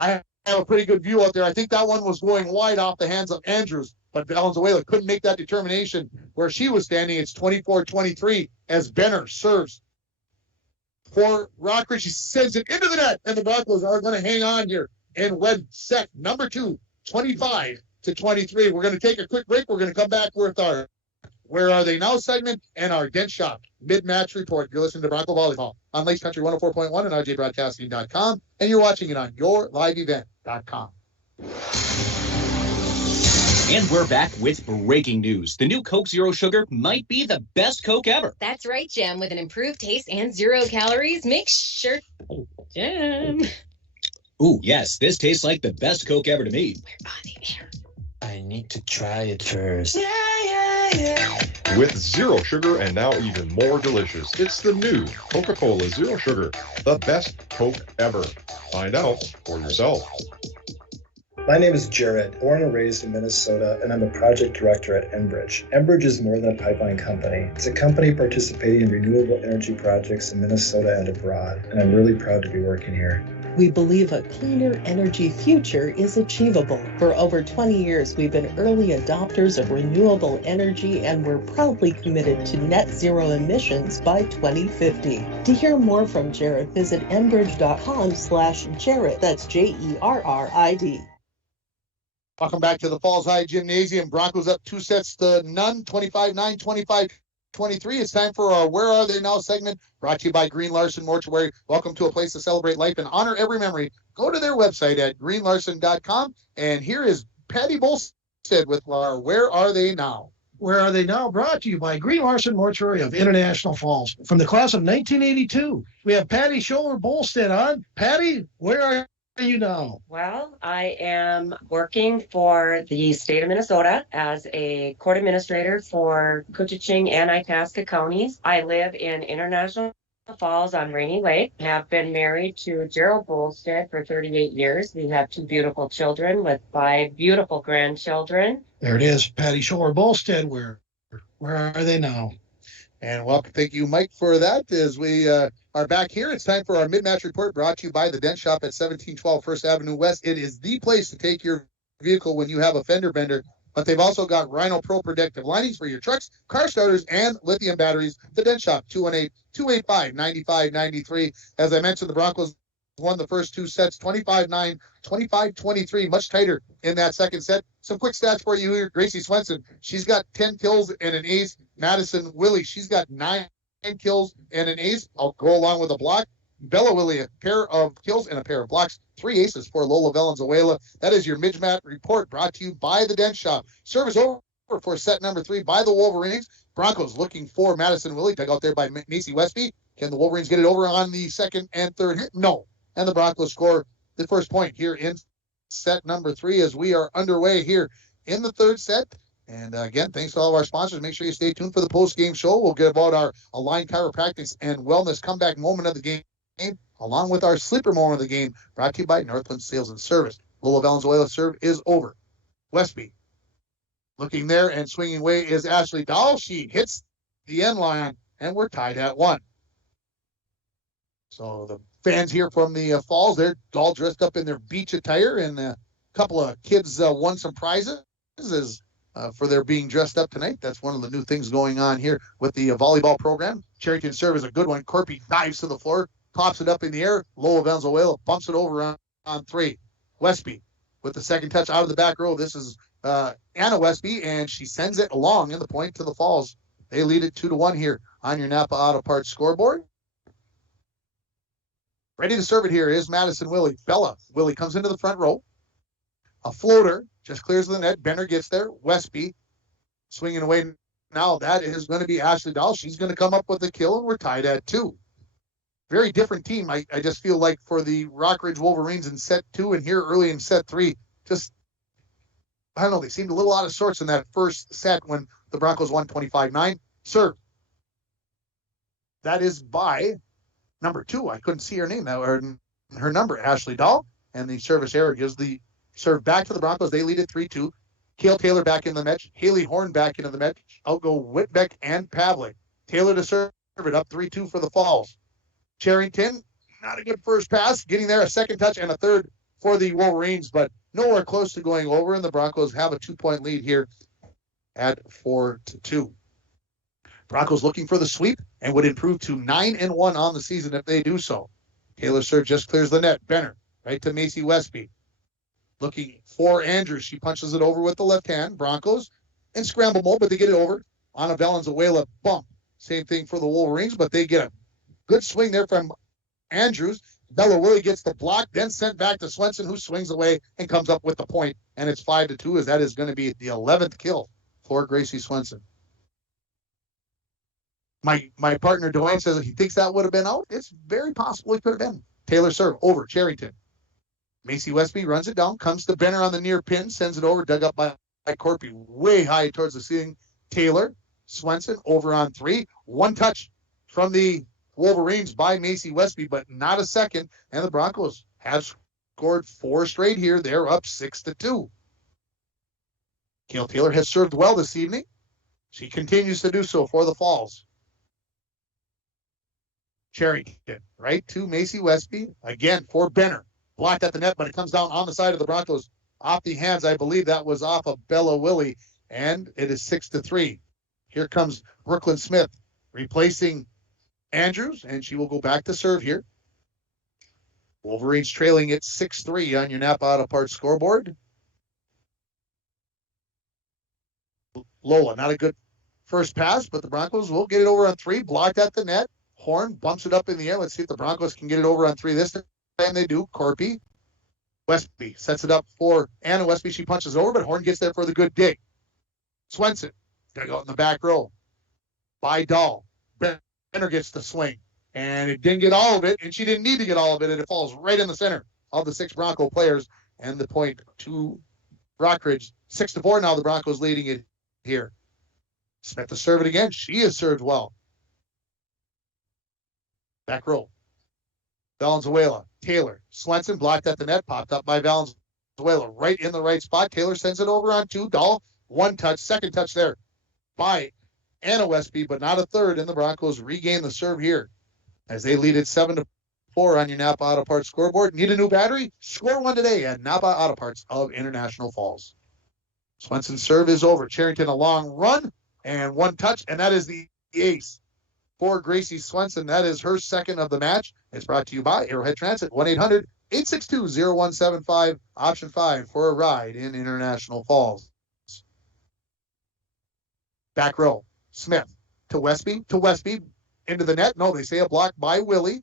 I have a pretty good view out there. I think that one was going wide off the hands of Andrews. But Valenzuela couldn't make that determination where she was standing. It's 24-23 as Benner serves for Rockridge. She sends it into the net, and the Broncos are going to hang on here and win set number 2, 25-23. We're going to take a quick break. We're going to come back with our Where Are They Now segment and our Dent Shop mid-match report. You're listening to Bronco Volleyball on Lakes Country 104.1 and rjbroadcasting.com, and you're watching it on yourliveevent.com. And we're back with breaking news. The new Coke Zero Sugar might be the best Coke ever. That's right, Jim. With an improved taste and 0 calories, make sure... Jim. Ooh, yes, this tastes like the best Coke ever to me. Where are they there? I need to try it first. With zero sugar and now even more delicious, it's the new Coca-Cola Zero Sugar, the best Coke ever. Find out for yourself. My name is Jared, born and raised in Minnesota, and I'm a project director at Enbridge. Enbridge is more than a pipeline company. It's a company participating in renewable energy projects in Minnesota and abroad, and I'm really proud to be working here. We believe a cleaner energy future is achievable. For over 20 years, we've been early adopters of renewable energy, and we're proudly committed to net zero emissions by 2050. To hear more from Jared, visit enbridge.com/Jared. That's JERRID. Welcome back to the Falls High Gymnasium. Broncos up 2-0, 25-9, 25-23. It's time for our Where Are They Now segment, brought to you by Green Larson Mortuary. Welcome to a place to celebrate life and honor every memory. Go to their website at greenlarson.com. And here is Patty Bolstead with our Where Are They Now? Where Are They Now? Brought to you by Green Larson Mortuary of International Falls. From the class of 1982, we have Patty Scholler Bolstead on. Patty, where are you now? Well, I am working for the state of Minnesota as a court administrator for Koochiching and Itasca counties. I live in International Falls on Rainy Lake. Have been married to Gerald Bolstead for 38 years. We have 2 beautiful children with 5 beautiful grandchildren. There it is, Patty Scholler Bolstead. Where are they now? And welcome, thank you, Mike, for that. As we are back here, it's time for our mid-match report, brought to you by the Dent Shop at 1712 First Avenue West. It is the place to take your vehicle when you have a fender bender, but they've also got Rhino Pro protective linings for your trucks, car starters, and lithium batteries. The Dent Shop, 218-285-9593. As I mentioned, the Broncos won the first two sets 25-9, 25-23, much tighter in that second set. Some quick stats for you here. Gracie Swenson, she's got 10 kills and an ace. Madison Willie, she's got 9 kills and an ace. I'll go along with a block. Bella Willie, a pair of kills and a pair of blocks. 3 aces for Lola Valenzuela. That is your Midmat report brought to you by the Dent Shop. Service over for set number 3 by the Wolverines. Broncos looking for Madison Willie, dug out there by Macy Westby. Can the Wolverines get it over on the second and third hit? No. And the Broncos score the first point here in set number 3 as we are underway here in the third set. And again, thanks to all of our sponsors. Make sure you stay tuned for the post-game show. We'll get about our Align Chiropractics and Wellness comeback moment of the game, along with our sleeper moment of the game, brought to you by Northland Sales and Service. Lola Valenzuela serve is over. Westby looking there and swinging away is Ashley Dahl. She hits the end line, and we're tied at 1. So the fans here from the Falls, they're all dressed up in their beach attire, and a couple of kids won some prizes for their being dressed up tonight. That's one of the new things going on here with the volleyball program. Cherryton serve is a good one. Corpy dives to the floor, pops it up in the air. Lola Valenzuela bumps it over on 3. Westby with the second touch out of the back row. This is Anna Westby, and she sends it along in the point to the Falls. They lead it 2-1 here on your Napa Auto Parts scoreboard. Ready to serve it here is Madison Willie. Bella Willie comes into the front row. A floater just clears the net. Benner gets there. Westby swinging away. Now that is going to be Ashley Dahl. She's going to come up with the kill, and we're tied at 2. Very different team. I just feel like for the Rockridge Wolverines in set 2 and here early in set 3, just, I don't know, they seemed a little out of sorts in that first set when the Broncos won 25-9. Serve. That is by number 2. I couldn't see her name now, or her number, Ashley Dahl. And the service error gives the serve back to the Broncos. They lead it 3-2. Kale Taylor back in the match. Haley Horn back into the match. Out go Whitbeck and Pavlik. Taylor to serve it up 3-2 for the Falls. Cherrington, not a good first pass. Getting there, a second touch and a third for the Wolverines, but nowhere close to going over. And the Broncos have a 2-point lead here at 4-2. Broncos looking for the sweep and would improve to 9-1 on the season if they do so. Taylor serve just clears the net. Benner right to Macy Westby. Looking for Andrews. She punches it over with the left hand. Broncos in scramble mode, but they get it over on a Valenzuela bump. Same thing for the Wolverines, but they get a good swing there from Andrews. Bella Willie gets the block, then sent back to Swenson, who swings away and comes up with the point. And it's 5-2, as that is going to be the 11th kill for Gracie Swenson. My partner Dwayne says he thinks that would have been out. It's very possible it could have been. Taylor serve over Cherryton. Macy Westby runs it down, comes to Benner on the near pin, sends it over, dug up by Corpy way high towards the ceiling. Taylor, Swenson over on 3. One touch from the Wolverines by Macy Westby, but not a second. And the Broncos have scored 4 straight here. They're up 6-2. Kale Taylor has served well this evening. She continues to do so for the Falls. Cherrington, right to Macy Westby. Again for Benner. Blocked at the net, but it comes down on the side of the Broncos. Off the hands, I believe that was off of Bella Willie. And it is 6-3. Here comes Brooklyn Smith replacing Andrews, and she will go back to serve here. Wolverines trailing it 6-3 on your Napa Auto Parts scoreboard. Lola, not a good first pass, but the Broncos will get it over on 3. Blocked at the net. Horn bumps it up in the air. Let's see if the Broncos can get it over on 3 this time. And they do. Corpy. Westby sets it up for Anna Westby. She punches over, but Horn gets there for the good dig. Swenson, dug out in the back row by Dahl. Benner gets the swing, and it didn't get all of it, and she didn't need to get all of it, and it falls right in the center of the 6 Bronco players, and the point to Rockridge. 6-4 now, the Broncos leading it here. Smith to serve it again. She has served well. Back row. Valenzuela, Taylor, Swenson blocked at the net, popped up by Valenzuela right in the right spot. Taylor sends it over on 2. Dahl, 1 touch, second touch there by Anna Westby, but not a third, and the Broncos regain the serve here as they lead it 7-4 on your Napa Auto Parts scoreboard. Need a new battery? Score one today at Napa Auto Parts of International Falls. Swenson's serve is over. Cherrington a long run and 1 touch, and that is the ace. for Gracie Swenson. That is her second of the match. It's brought to you by Arrowhead Transit, 1-800-862-0175, option 5 for a ride in International Falls. Back row, Smith to Westby, into the net. No, they say a block by Willie.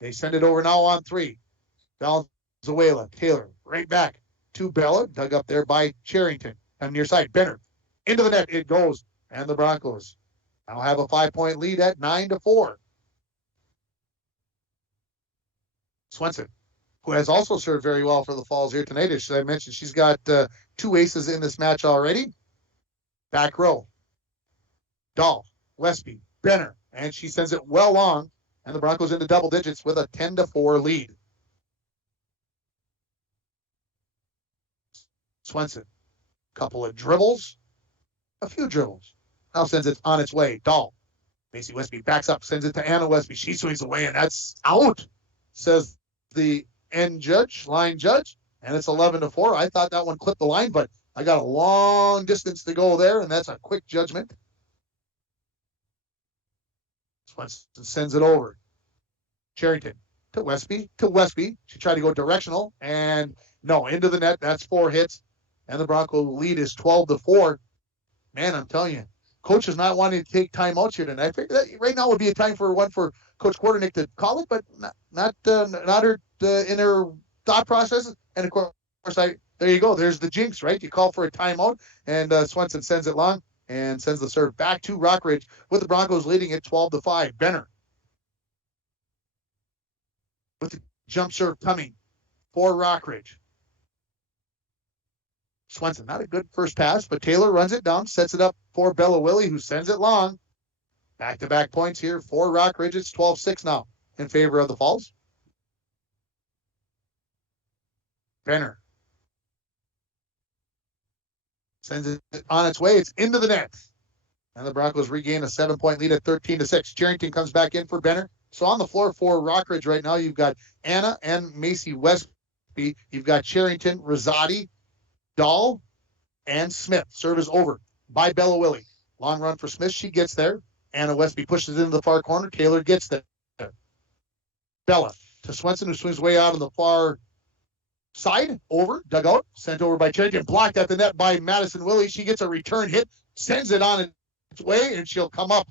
They send it over now on 3. Valenzuela, Taylor, right back to Bella, dug up there by Charrington. On near side, Benner, into the net it goes, and the Broncos now have a 5-point lead at 9-4. Swenson, who has also served very well for the Falls here tonight, as I mentioned, she's got 2 aces in this match already. Back row, Dahl, Westby, Benner, and she sends it well long, and the Broncos into double digits with a 10-4 lead. Swenson, couple of dribbles, a few dribbles. Now sends it on its way. Dahl, Macy Westby backs up, sends it to Anna Westby. She swings away, and that's out, says the line judge, and it's 11-4. I thought that one clipped the line, but I got a long distance to go there, and that's a quick judgment. Swenson sends it over. Charrington to Westby. She tried to go directional, and no, into the net. That's 4 hits, and the Bronco lead is 12-4. Man, I'm telling you, coach is not wanting to take timeouts here tonight. I figured that right now would be a time for Coach Quarternick to call it, but not her in her thought processes. And of course, there you go. There's the jinx, right? You call for a timeout, and Swenson sends it long and sends the serve back to Rockridge with the Broncos leading at 12-5. Benner with the jump serve coming for Rockridge. Swenson, not a good first pass, but Taylor runs it down, sets it up for Bella Willie, who sends it long. Back-to-back points here for Rockridge. It's 12-6 now in favor of the Falls. Benner sends it on its way. It's into the net. And the Broncos regain a 7-point lead at 13-6. Charrington comes back in for Benner. So on the floor for Rockridge right now, you've got Anna and Macy Westby. You've got Charrington, Rosati, Dahl, and Smith. Serve is over by Bella Willie. Long run for Smith. She gets there. Anna Westby pushes it into the far corner. Taylor gets there. Bella to Swenson, who swings way out on the far side. Over. Dug out. Sent over by Charrington. Blocked at the net by Madison Willie. She gets a return hit. Sends it on its way, and she'll come up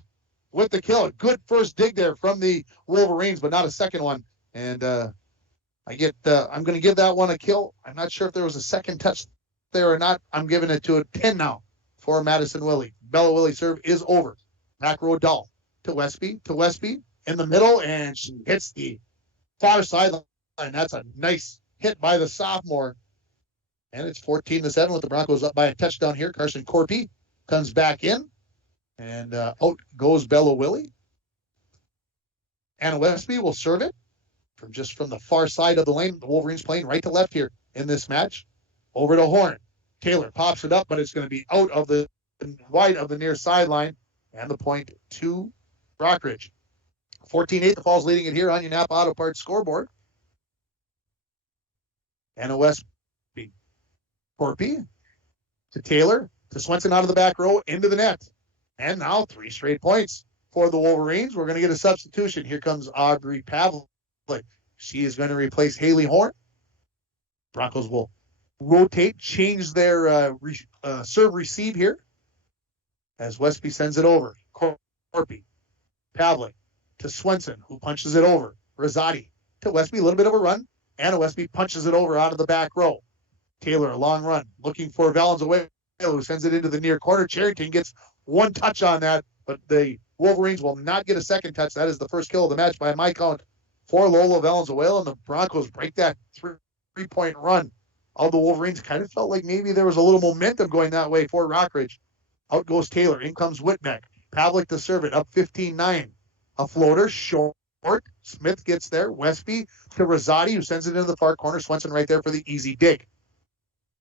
with the kill. A good first dig there from the Wolverines, but not a second one. And I'm going to give that one a kill. I'm not sure if there was a second touch there or not. I'm giving it to a 10 now for Madison Willie. Bella Willie serve is over. Back row Dahl to Westby in the middle, and she hits the far sideline. That's a nice hit by the sophomore. And it's 14-7 with the Broncos up by a touchdown here. Carson Corpy comes back in, and out goes Bella Willie. Anna Westby will serve it from the far side of the lane. The Wolverines playing right to left here in this match. Over to Horn. Taylor pops it up, but it's going to be out of the wide of the near sideline. And the point to Rockridge. 14-8, the Falls leading it here on your Napa Auto Parts scoreboard. Anna Westby. Corpy to Taylor, to Swenson out of the back row, into the net. And now 3 straight points for the Wolverines. We're going to get a substitution. Here comes Aubrey Pavlik. She is going to replace Haley Horn. Broncos will rotate, change their serve receive here as Westby sends it over. Corpy, Pavlik to Swenson, who punches it over. Rosati to Westby, a little bit of a run. Anna Westby punches it over out of the back row. Taylor, a long run, looking for Valenzuela, who sends it into the near corner. Charrington gets one touch on that, but the Wolverines will not get a second touch. That is the first kill of the match by my count for Lola Valenzuela, and the Broncos break that three-point run of the Wolverines. Kind of felt like maybe there was a little momentum going that way for Rockridge. Out goes Taylor. In comes Whitbeck. Pavlik to serve it, up 15-9. A floater, short. Smith gets there. Westby to Rosati, who sends it into the far corner. Swenson right there for the easy dig.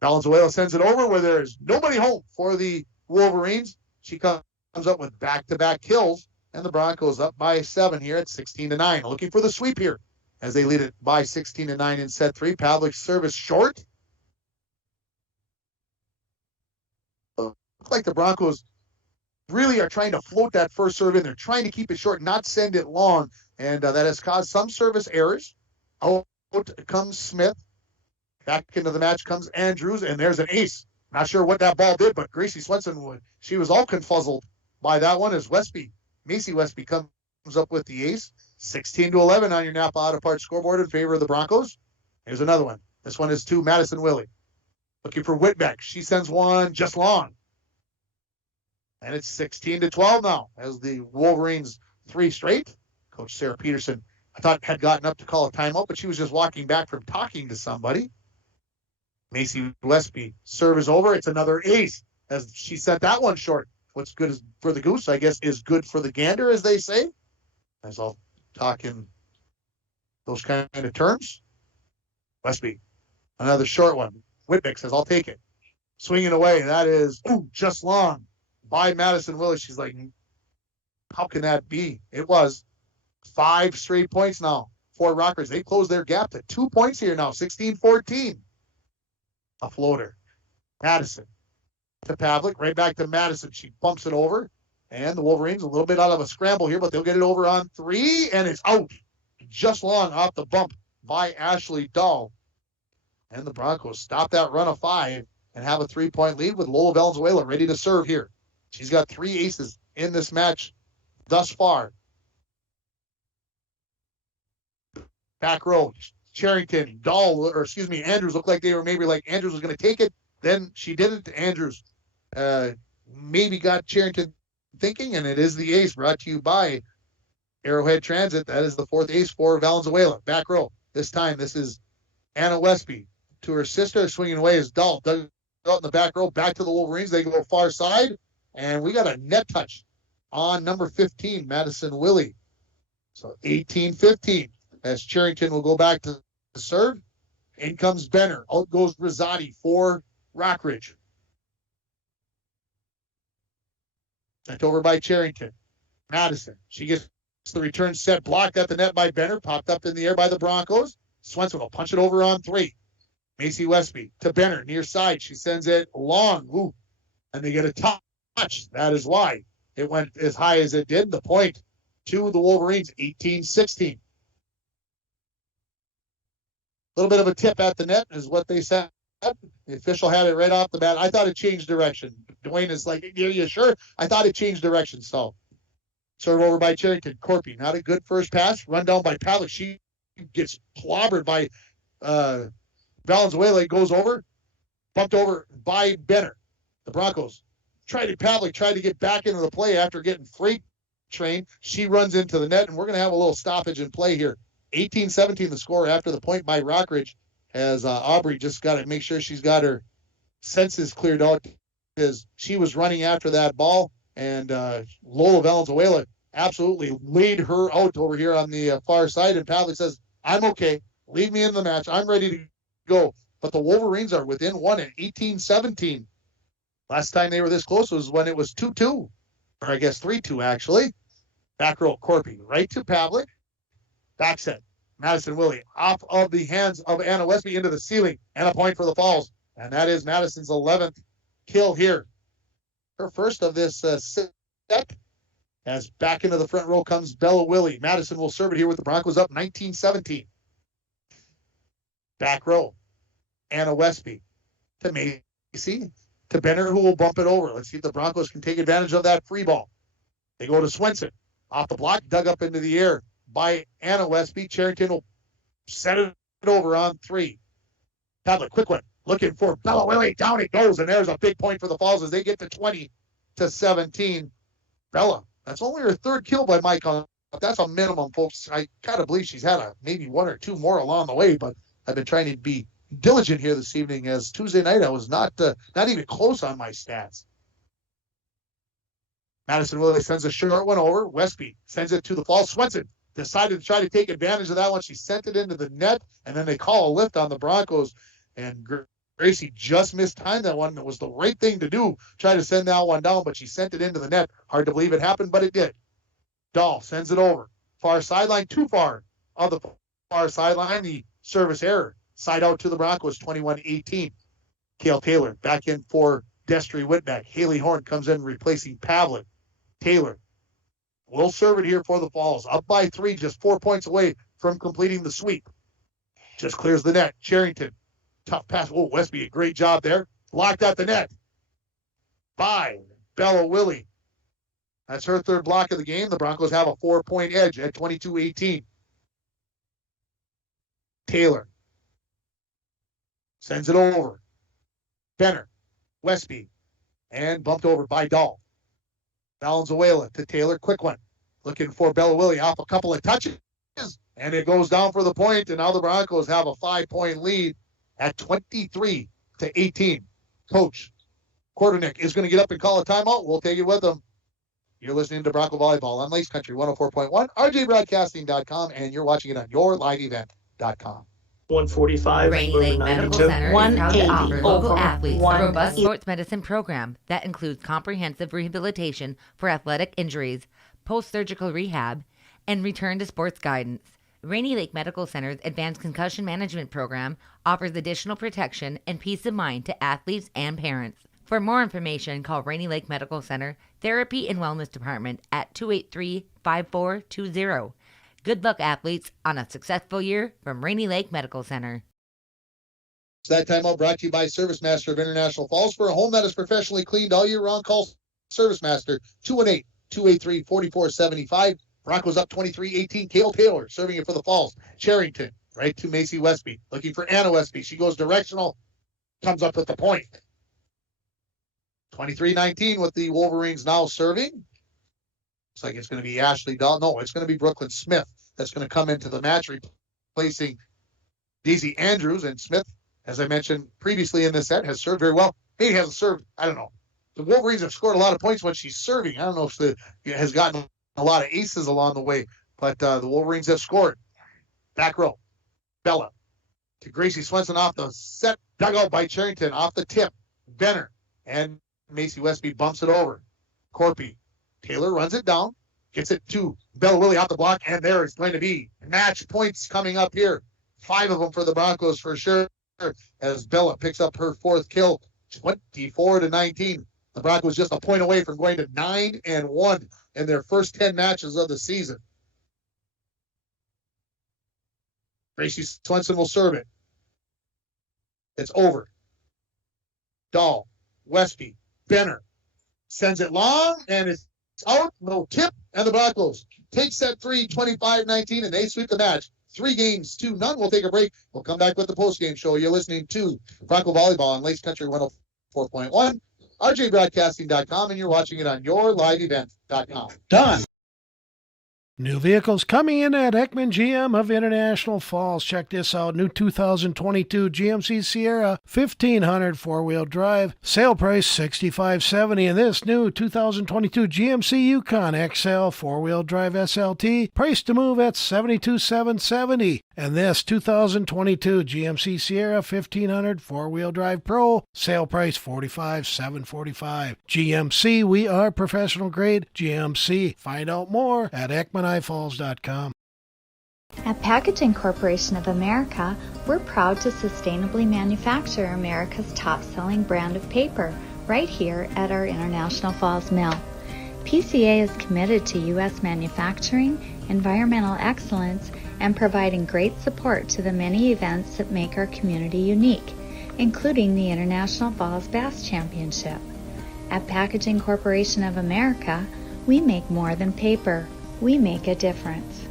Valenzuela sends it over where there is nobody home for the Wolverines. She comes up with back-to-back kills, and the Broncos up by 7 here at 16-9. Looking for the sweep here as they lead it by 16-9 in set 3. Pavlik's service short. Looks like the Broncos really are trying to float that first serve in. They're trying to keep it short, not send it long, and that has caused some service errors. Out comes Smith. Back into the match comes Andrews, and there's an ace. Not sure what that ball did, but Gracie Swenson, she was all confuzzled by that one as Macy Westby comes up with the ace. 16-11 on your Napa Auto Parts scoreboard in favor of the Broncos. Here's another one. This one is to Madison Willie. Looking for Whitbeck. She sends one just long. And it's 16-12 now as the Wolverines 3 straight. Coach Sarah Peterson, I thought, had gotten up to call a timeout, but she was just walking back from talking to somebody. Macy Westby, serve is over. It's another ace as she sent that one short. What's good for the goose, I guess, is good for the gander, as they say. As I'll talk in those kind of terms. Westby, another short one. Whitbeck says, I'll take it. Swinging away. That is just long by Madison Willis. She's like, how can that be? It was 5 straight points now for Rockers. They closed their gap to 2 points here now, 16-14. A floater. Madison to Pavlik, right back to Madison. She bumps it over, and the Wolverines a little bit out of a scramble here, but they'll get it over on 3, and it's out. Just long off the bump by Ashley Dahl. And the Broncos stop that run of 5 and have a 3-point lead with Lola Valenzuela ready to serve here. She's got 3 aces in this match thus far. Back row, Charrington, Andrews looked like they were maybe like Andrews was going to take it. Then she didn't. Andrews maybe got Charrington thinking, and it is the ace brought to you by Arrowhead Transit. That is the 4th ace for Valenzuela. Back row. This time, this is Anna Westby to her sister. Swinging away is Dahl. Dug out in the back row. Back to the Wolverines. They go far side, and we got a net touch on number 15, Madison Willie. So 18-15. As Charrington will go back to serve. In comes Benner. Out goes Rosati for Rockridge. Sent over by Charrington. Madison. She gets the return set. Blocked at the net by Benner. Popped up in the air by the Broncos. Swenson will punch it over on 3. Macy Westby to Benner. Near side. She sends it long. Ooh. And they get a touch. That is why it went as high as it did. The point to the Wolverines. 18-16. A little bit of a tip at the net is what they said. The official had it right off the bat. I thought it changed direction. Dwayne is like, are you sure? I thought it changed direction. So serve over by Charrington. Corpy, not a good first pass. Run down by Pavlik. She gets clobbered by Valenzuela. Goes over. Bumped over by Benner. The Broncos Pavlik tried to get back into the play after getting freight trained. She runs into the net, and we're going to have a little stoppage in play here. 18-17 the score after the point by Rockridge, as Aubrey just got to make sure she's got her senses cleared out because she was running after that ball, and Lola Valenzuela absolutely laid her out over here on the far side, and Pavlik says, I'm okay. Leave me in the match. I'm ready to go. But the Wolverines are within 1 at 18-17. Last time they were this close was when it was 2-2, or I guess 3-2 actually. Back row, Corpy, right to Pavlik. Back set. Madison Willie off of the hands of Anna Westby into the ceiling, and a point for the Falls. And that is Madison's 11th kill here. Her first of this set. As back into the front row comes Bella Willie. Madison will serve it here with the Broncos up 19-17. Back row. Anna Westby to Macy. To Benner, who will bump it over. Let's see if the Broncos can take advantage of that free ball. They go to Swenson. Off the block, dug up into the air by Anna Westby. Charrington will set it over on 3. Pavlik, quick one. Looking for Bella Willie. Down it goes, and there's a big point for the Falls as they get to 20-17. Bella, that's only her 3rd kill by Mike. That's a minimum, folks. I gotta believe she's had maybe 1 or 2 more along the way, but I've been trying to be diligent here this evening, as Tuesday night I was not even close on my stats. Madison Willie sends a short one over. Westby sends it to the Falls. Swenson decided to try to take advantage of that one. She sent it into the net, and then they call a lift on the Broncos, and Gracie just mistimed that one. It was the right thing to do, try to send that one down, but she sent it into the net. Hard to believe it happened, but it did. Dahl sends it over. Far sideline, too far on the far sideline. The service error. Side out to the Broncos, 21-18. Kale Taylor back in for Destry Whitbeck. Haley Horn comes in replacing Pavlik. Taylor will serve it here for the Falls. Up by 3, just 4 points away from completing the sweep. Just clears the net. Charrington, tough pass. Oh, Westby, a great job there. Blocked at the net by Bella Willie. That's her third block of the game. The Broncos have a 4-point edge at 22-18. Taylor sends it over. Benner, Westby, and bumped over by Dahl. Valenzuela to Taylor, quick one. Looking for Bella Willie off a couple of touches, and it goes down for the point, and now the Broncos have a 5-point lead at 23-18. Coach Quarternick is going to get up and call a timeout. We'll take it with him. You're listening to Bronco Volleyball on Lace Country 104.1, rjbroadcasting.com, and you're watching it on yourliveevent.com. 145. Rainy Lake Medical Center is proud to offer local athletes a robust sports medicine program that includes comprehensive rehabilitation for athletic injuries, post-surgical rehab, and return to sports guidance. Rainy Lake Medical Center's Advanced Concussion Management Program offers additional protection and peace of mind to athletes and parents. For more information, call Rainy Lake Medical Center Therapy and Wellness Department at 283-5420. Good luck, athletes, on a successful year from Rainy Lake Medical Center. That timeout brought to you by Service Master of International Falls. For a home that is professionally cleaned all year round, call Service Master 218-283-4475. Broncos up 23-18. Kale Taylor serving it for the Falls. Charrington right to Macy Westby. Looking for Anna Westby. She goes directional. Comes up with the point. 23-19 with the Wolverines now serving. Looks like it's going to be Ashley Dahl. No, it's going to be Brooklyn Smith that's going to come into the match, replacing Daisy Andrews. And Smith, as I mentioned previously in this set, has served very well. Maybe hasn't served, I don't know. The Wolverines have scored a lot of points when she's serving. I don't know if has gotten a lot of aces along the way, but the Wolverines have scored. Back row, Bella to Gracie Swenson off the set, dug out by Charrington off the tip. Benner and Macy Westby bumps it over. Corpy. Taylor runs it down, gets it to Bella Willie off the block, and there is going to be match points coming up here. 5 of them for the Broncos for sure, as Bella picks up her 4th kill, 24-19. The Broncos just a point away from going to 9-1 in their first 10 matches of the season. Gracie Swenson will serve it. It's over. Dahl, Westby, Benner sends it long, and it's out, no tip, and the Broncos take set 3, 25-19, and they sweep the match. 3-0. We'll take a break. We'll come back with the post-game show. You're listening to Bronco Volleyball on Lace Country 104.1, rjbroadcasting.com, and you're watching it on yourliveevent.com. Done. New vehicles coming in at Ekman GM of International Falls. Check this out. New 2022 GMC Sierra 1500 four-wheel drive. Sale price $65.70. And this new 2022 GMC Yukon XL four-wheel drive SLT. Price to move at $72,770. And this 2022 GMC Sierra 1500 four-wheel drive Pro. Sale price $45,745. GMC, we are professional grade. GMC. Find out more at EkmanIFalls.com. At Packaging Corporation of America, we're proud to sustainably manufacture America's top-selling brand of paper right here at our International Falls Mill. PCA is committed to U.S. manufacturing, environmental excellence, and providing great support to the many events that make our community unique, including the International Falls Bass Championship. At Packaging Corporation of America, we make more than paper. We make a difference.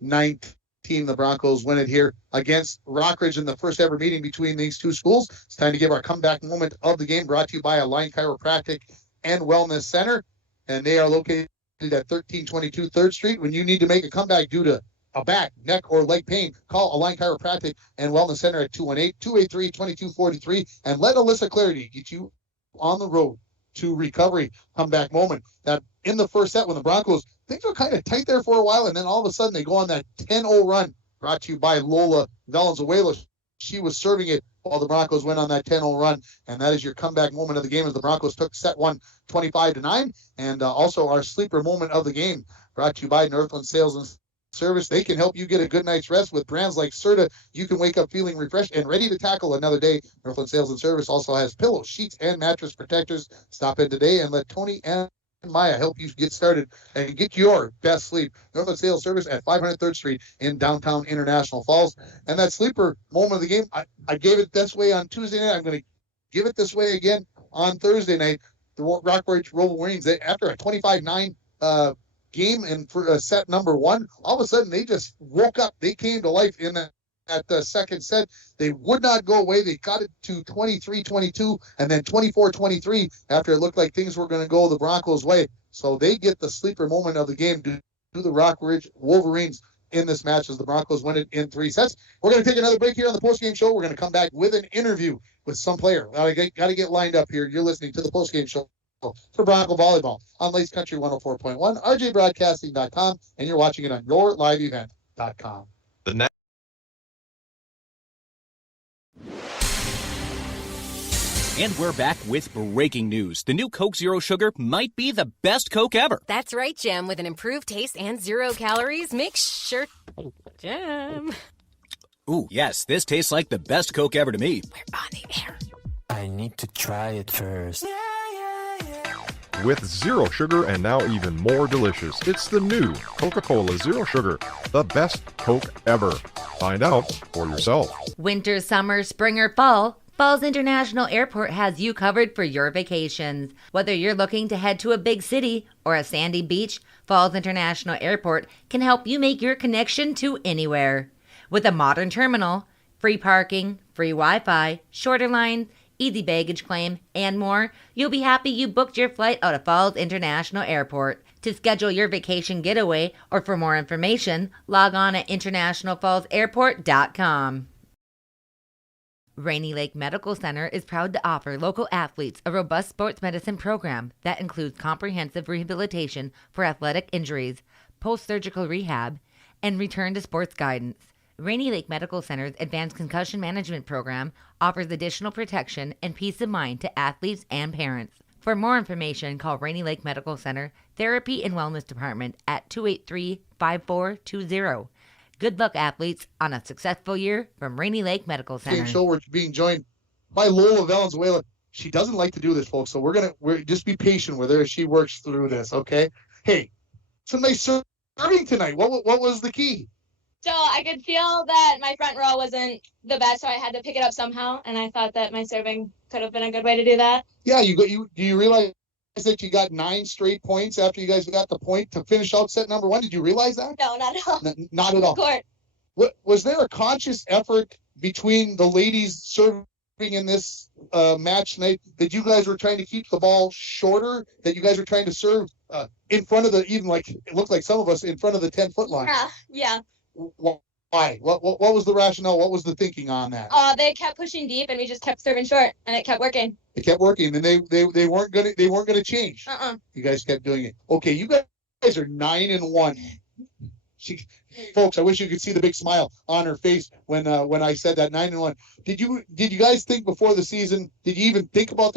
The Broncos win it here against Rockridge in the first ever meeting between these two schools. It's time to give our comeback moment of the game, brought to you by Align Chiropractic and Wellness Center. And they are located at 1322 3rd Street. When you need to make a comeback due to a back, neck, or leg pain, call Align Chiropractic and Wellness Center at 218-283-2243 and let Alyssa Clarity get you on the road to recovery. Comeback moment that in the first set when the Broncos, things were kind of tight there for a while, and then all of a sudden they go on that 10-0 run, brought to you by Lola Valenzuela. She was serving it while the Broncos went on that 10-0 run, and that is your comeback moment of the game as the Broncos took set 1 25-9, and also our sleeper moment of the game, brought to you by Northland Sales and Service. They can help you get a good night's rest with brands like Serta. You can wake up feeling refreshed and ready to tackle another day. Northland Sales and Service also has pillows, sheets, and mattress protectors. Stop in today and let Tony and Maya help you get started and get your best sleep. Northland Sales Service at 503rd Street in downtown International Falls. And that sleeper moment of the game, I gave it this way on Tuesday night. I'm going to give it this way again on Thursday night. The Rockridge Wolverines, after a 25-9 game and for set number one, all of a sudden they just woke up. They came to life in the second set. They would not go away. They got it to 23-22 and then 24-23 after it looked like things were going to go the Broncos' way. So they get the sleeper moment of the game to the Rockridge Wolverines in this match as the Broncos win it in 3 sets. We're going to take another break here on the postgame show. We're going to come back with an interview with some player. Got to get lined up here. You're listening to the postgame show for Bronco Volleyball on Lace Country 104.1, rjbroadcasting.com, and you're watching it on yourliveevent.com. And we're back with breaking news. The new Coke Zero Sugar might be the best Coke ever. That's right, Jim. With an improved taste and 0 calories, make sure... Jim. Ooh, yes, this tastes like the best Coke ever to me. We're on the air. I need to try it first. With zero sugar and now even more delicious, it's the new Coca-Cola Zero Sugar, the best Coke ever. Find out for yourself. Winter, summer, spring, or fall, Falls International Airport has you covered for your vacations. Whether you're looking to head to a big city or a sandy beach, Falls International Airport can help you make your connection to anywhere. With a modern terminal, free parking, free Wi-Fi, shorter lines, easy baggage claim, and more, you'll be happy you booked your flight out of Falls International Airport. To schedule your vacation getaway or for more information, log on at internationalfallsairport.com. Rainy Lake Medical Center is proud to offer local athletes a robust sports medicine program that includes comprehensive rehabilitation for athletic injuries, post-surgical rehab, and return to sports guidance. Rainy Lake Medical Center's Advanced Concussion Management Program offers additional protection and peace of mind to athletes and parents. For more information, call Rainy Lake Medical Center Therapy and Wellness Department at 283-5420. Good luck, athletes, on a successful year from Rainy Lake Medical Center. So we're being joined by Lola Valenzuela. She doesn't like to do this, folks, so we're just be patient with her as she works through this, okay? Hey, some nice serving tonight. What was the key? So I could feel that my front row wasn't the best, so I had to pick it up somehow, and I thought that my serving could have been a good way to do that. Yeah, do you realize that you got 9 straight points after you guys got the point to finish out set number 1? Did you realize that? No, not at all. Not at all. Court. Was there a conscious effort between the ladies serving in this match tonight that you guys were trying to keep the ball shorter, that you guys were trying to serve in front of it looked like some of us in front of the 10-foot line? Yeah. Why? What was the rationale? What was the thinking on that? They kept pushing deep, and we just kept serving short, and it kept working. It kept working, and they weren't gonna change. You guys kept doing it. Okay, you guys are 9-1. Folks, I wish you could see the big smile on her face when I said that 9-1. Did you guys think before the season? Did you even think about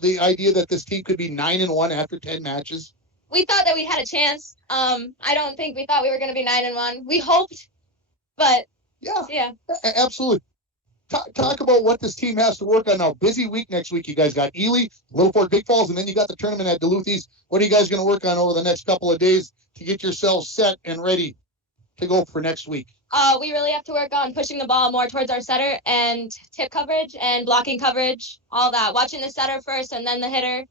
the idea that this team could be 9-1 after 10 matches? We thought that we had a chance. I don't think we thought we were going to be 9-1. We hoped, but yeah. Absolutely. Talk about what this team has to work on now. Busy week next week. You guys got Ely, Little Fort, Big Falls, and then you got the tournament at Duluth East. What are you guys going to work on over the next couple of days to get yourselves set and ready to go for next week? We really have to work on pushing the ball more towards our setter and tip coverage and blocking coverage, all that. Watching the setter first and then the hitter,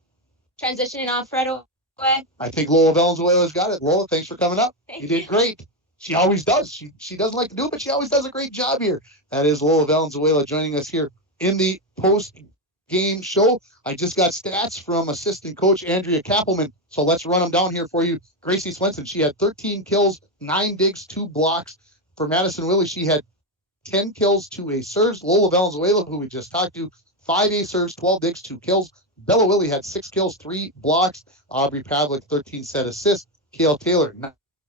transitioning off right away. I think Lola Valenzuela's got it. Lola, thanks for coming up. You did great. She always does. She doesn't like to do it, but she always does a great job here. That is Lola Valenzuela joining us here in the post-game show. I just got stats from assistant coach Andrea Kappelman, so let's run them down here for you. Gracie Swenson, she had 13 kills, 9 digs, 2 blocks. For Madison Willie, she had 10 kills, 2 ace serves. Lola Valenzuela, who we just talked to, 5 ace serves, 12 digs, 2 kills. Bella Willie had 6 kills, 3 blocks. Aubrey Pavlik, 13 set assists. Kale Taylor,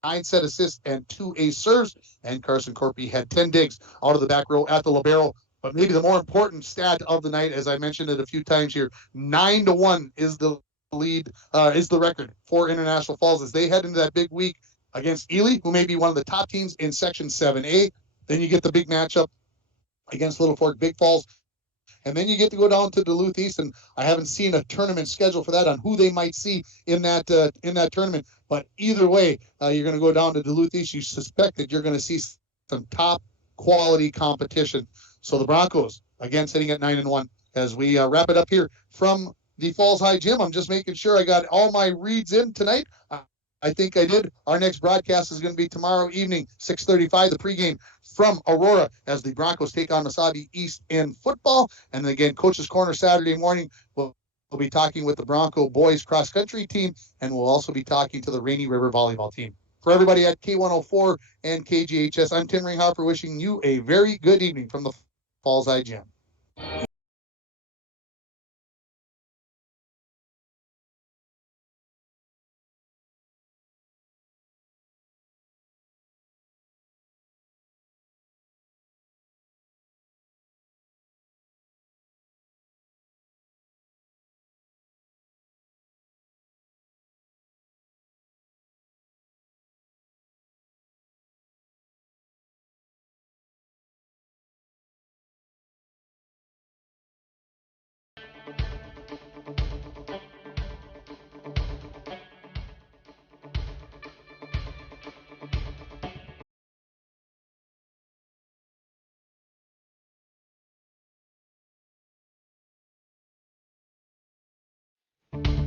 9 set assists and 2 ace serves. And Carson Corpy had 10 digs out of the back row at the libero. But maybe the more important stat of the night, as I mentioned it a few times here, 9-1 is the lead, is the record for International Falls as they head into that big week against Ely, who may be one of the top teams in Section 7A. Then you get the big matchup against Little Fork Big Falls. And then you get to go down to Duluth East, and I haven't seen a tournament schedule for that on who they might see in that tournament. But either way, you're going to go down to Duluth East. You suspect that you're going to see some top quality competition. So the Broncos, again, sitting at 9-1. As we wrap it up here from the Falls High Gym, I'm just making sure I got all my reads in tonight. I think I did. Our next broadcast is going to be tomorrow evening, 6:35, the pregame from Aurora as the Broncos take on Mesabi East in football. And then again, Coach's Corner Saturday morning, we'll be talking with the Bronco boys cross-country team, and we'll also be talking to the Rainy River volleyball team. For everybody at K104 and KGHS, I'm Tim Ringhofer wishing you a very good evening from the Falls High Gym.